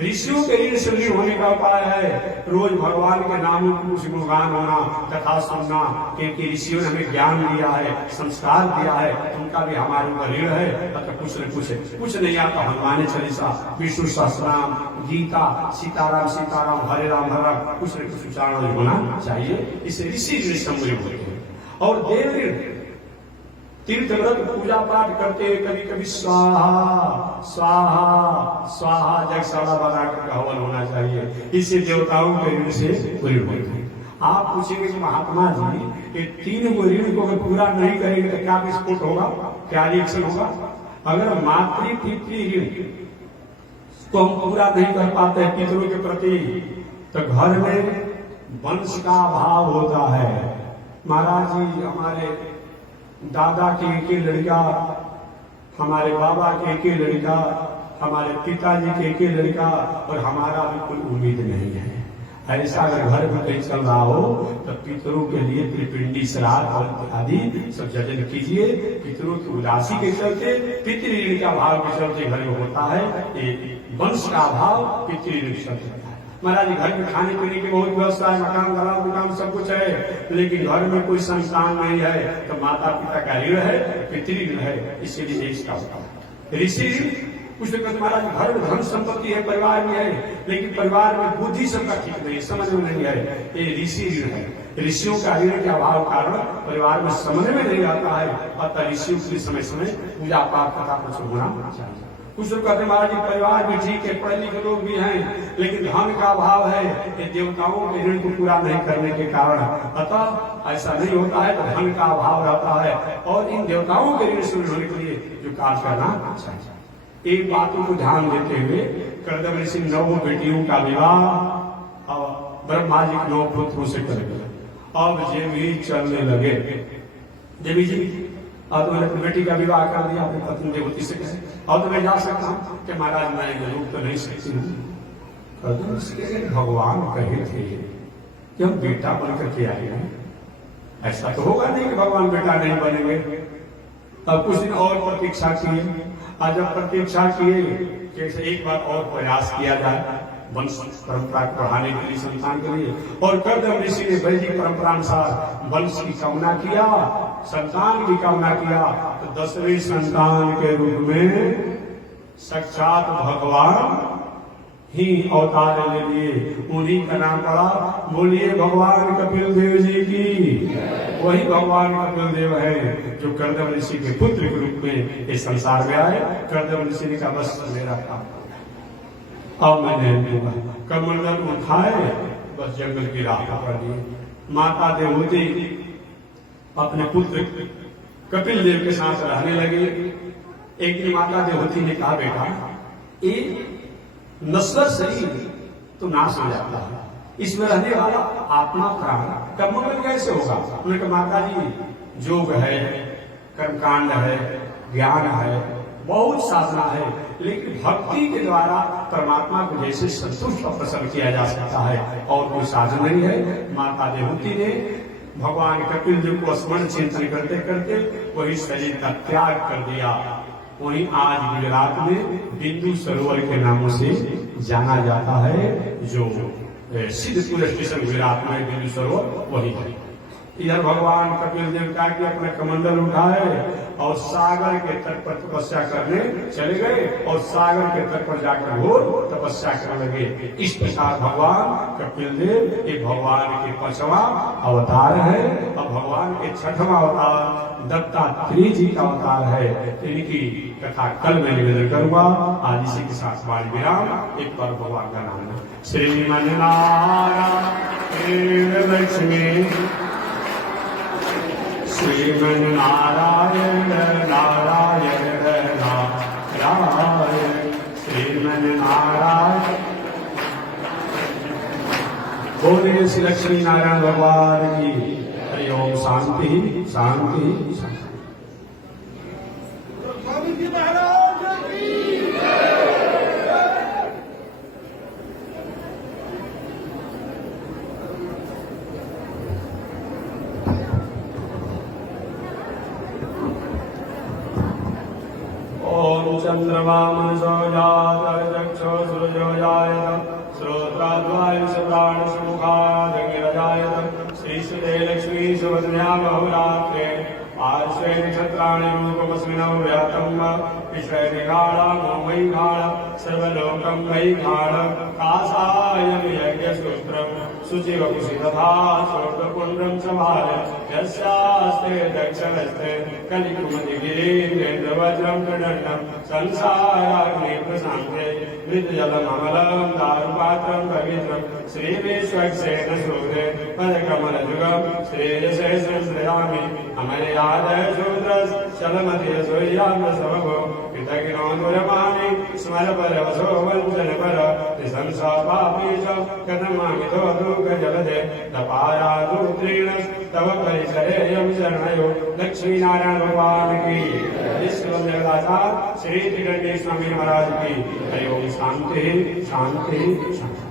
ऋषियों के ऋण से ऋण होने का उपाय है रोज भगवान के नामों की कुछ गुणगान होना, कथा सुनना, क्योंकि ऋषियों ने हमें ज्ञान दिया है, संस्कार दिया है, उनका भी हमारे ऊपर ऋण है। अतः कुछ न कुछ नहीं आता हनुमान चालीसा, विष्णु सहस्रनाम, गीता, सीताराम सीताराम, हरे राम, कुछ न कुछ उच्चारण होना चाहिए। इसे ऋषि ऋण सम्मिलित होते हैं। और देव ऋण तीर्थ व्रत पूजा पाठ करते कभी कभी स्वाहा स्वाहा स्वाहा जगशाला बनाकर हवन होना चाहिए। इससे देवताओं के ऋण से ऋण होते हैं। आप पूछेंगे कि महात्मा जी ये 3 को ऋण को अगर पूरा नहीं करेंगे तो क्या विस्फोट होगा, क्या रिएक्शन होगा? अगर मातृ पितृ ऋण को हम पूरा नहीं कर पाते हैं पितरों के प्रति, तो घर में वंश का अभाव होता है। महाराज जी हमारे दादा की एक ही लड़का, हमारे बाबा की एक ही लड़का, हमारे पिताजी के एक ही लड़का, और हमारा भी कोई उम्मीद नहीं है। ऐसा अगर घर में कहीं चल रहा हो तो पितरों के लिए त्रिपिंडी श्राद्ध और इत्यादि सब जजन कीजिए। पितरों की उदासी के चलते, पितृ का भाव के चलते घर में होता है एक वंश का अभाव, पितृ चलते। महाराज घर में खाने पीने की बहुत व्यवस्था है, मकान गलाव दुकान सब कुछ है, लेकिन घर में कोई संतान नहीं है तो माता पिता का ऋण है, पितृ ऋण है। इसीलिए इसका होता है ऋषि ऋण। कुछ महाराज घर में धन संपत्ति है, परिवार में है, लेकिन परिवार में बुद्धि सबका ठीक नहीं, समझ में नहीं है, ये ऋषि ऋण है। ऋषियों का ऋण के अभाव कारण परिवार में समझ में नहीं आता है। अतः ऋषियों के समय समय पूजा पाठ कथा प्रचुर होना चाहिए। कुछ लोग कहते महाराज परिवार भी ठीक है, पढ़े लिखे लोग भी हैं, लेकिन धन का अभाव है, ये देवताओं के ऋण को पूरा नहीं करने के कारण। अतः ऐसा नहीं होता है तो धन का अभाव रहता है, और इन देवताओं के ऋण से होने के लिए जो कार्य करना चाहिए। एक बातों को ध्यान देते हुए कर्दम ऋषि 9 बेटियों का विवाह और ब्रह्मा जी के 9 पुत्रों से कर दिया। अब देवी चलने लगे, देवी जी अब तो मैंने अपनी बेटी का विवाह कर दिया, अपनी पत्नी देवती से कहे, अब तो मैं जा सकता हूँ कि महाराज मैं रुक तो नहीं सकती हूँ। भगवान कहे थे कि हम बेटा बनकर के आए हैं, ऐसा तो होगा नहीं कि भगवान बेटा नहीं बनेंगे। अब कुछ दिन और प्रतीक्षा किए, आज जब प्रतीक्षा किए जैसे एक बार और प्रयास किया जाए वंश परंपरा को बढ़ाने के लिए, संतान के लिए, और कर्दम ऋषि ने वैदिक परंपरा अनुसार वंश की कामना किया, संतान की कामना किया, तो 10वें संतान के रूप में साक्षात भगवान ही अवतार ले लिए। उन्हीं का नाम पड़ा, बोलिए भगवान कपिल देव जी की। वही भगवान कपिल देव है जो कर्दम ऋषि के पुत्र के रूप में इस संसार में आए। कर्दम ऋषि ने कहा बस मेरा काम अब मैं नहीं दूंगा। कमंडल उठाए बस जंगल की राह पकड़ लिए। माता देवहूति अपने पुत्र कपिल देव के साथ रहने लगे। एक दिन माता देवहूति ने कहा बेटा एक नश्वर शरीर तो नाश हो जाता है, इसमें रहने वाला आत्मा प्राण का मंगल कैसे होगा? उन्होंने कहा माता जी योग है, कर्मकांड है, ज्ञान है, बहुत साधना है, लेकिन भक्ति के द्वारा परमात्मा को जैसे संतुष्ट और प्रसन्न किया जा सकता है और कोई साधन नहीं है। माता देवहूति ने भगवान कपिल देव को स्मरण चिंतन करते करते वही शरीर का त्याग कर दिया। वहीं आज गुजरात में बिंदु सरोवर के नामों से जाना जाता है, जो सिद्धपुर स्टेशन गुजरात में बिंदु सरोवर वही है। इधर भगवान कपिल देव का के अपने कमंडल उठाए और सागर के तट पर तपस्या करने चले गए और सागर के तट पर जाकर घोर तपस्या करने लगे। इस प्रकार भगवान कपिल देव एक भगवान के 5वां अवतार है और भगवान के 6वां अवतार दत्तात्रेय जी का अवतार है। इनकी कथा कल मैं निवेदन करूंगा। आज इसी के साथ बाल विराम। एक बार भगवान का नाम है श्रीमन नारायण लक्ष्मी श्रीमन नारायण नारायण नारायण श्रीमन नारायण। बोलिए श्री लक्ष्मी नारायण भगवान की हरि ओम। शांति शांति शांति। चंद्रमा मनसो जातर्चक्षो सृजो जायत श्रोत्राद्वायुष प्राणसमुखादगिरजायत श्रीसुते लक्ष्मी सुवदन्या बहुरात्रे पार्श्वे नक्षत्राणि रूपमस्मिनौ व्यातं विश्वे निघाड़ा मोमैघाड़ सर्वलोकं वैघाड़ कासायं यज्ञसूत्रं शुचिवपुषि तथा शोकपुण्ड्रं सभार यस्यास्ते दक्षहस्ते कलिकुमतिगिरीन्द्रेन्द्रवज्रं प्रदण्डं संसाराग्नि प्रशान्ते मृतजलममलं दारुपात्रं पवित्रं श्रीविश्वक्सेन सूर्ये पदकमलयुगं श्रेयसे संश्रयामि अमर्यादशूद्रश्चलमतिरसोय्यामसमभो कृतज्ञो दुरमामि स्मर परवशो वञ्चन पर त्रिशंसा पापी च कथमामितो दुःखजलधे तपारादुत्रीण तव परिचरेयं शरणयो लक्ष्मीनारायण भगवान की विश्व जगदाचार श्री त्रिकंडी स्वामी महाराज की हरि ओम शांति शांति शांति।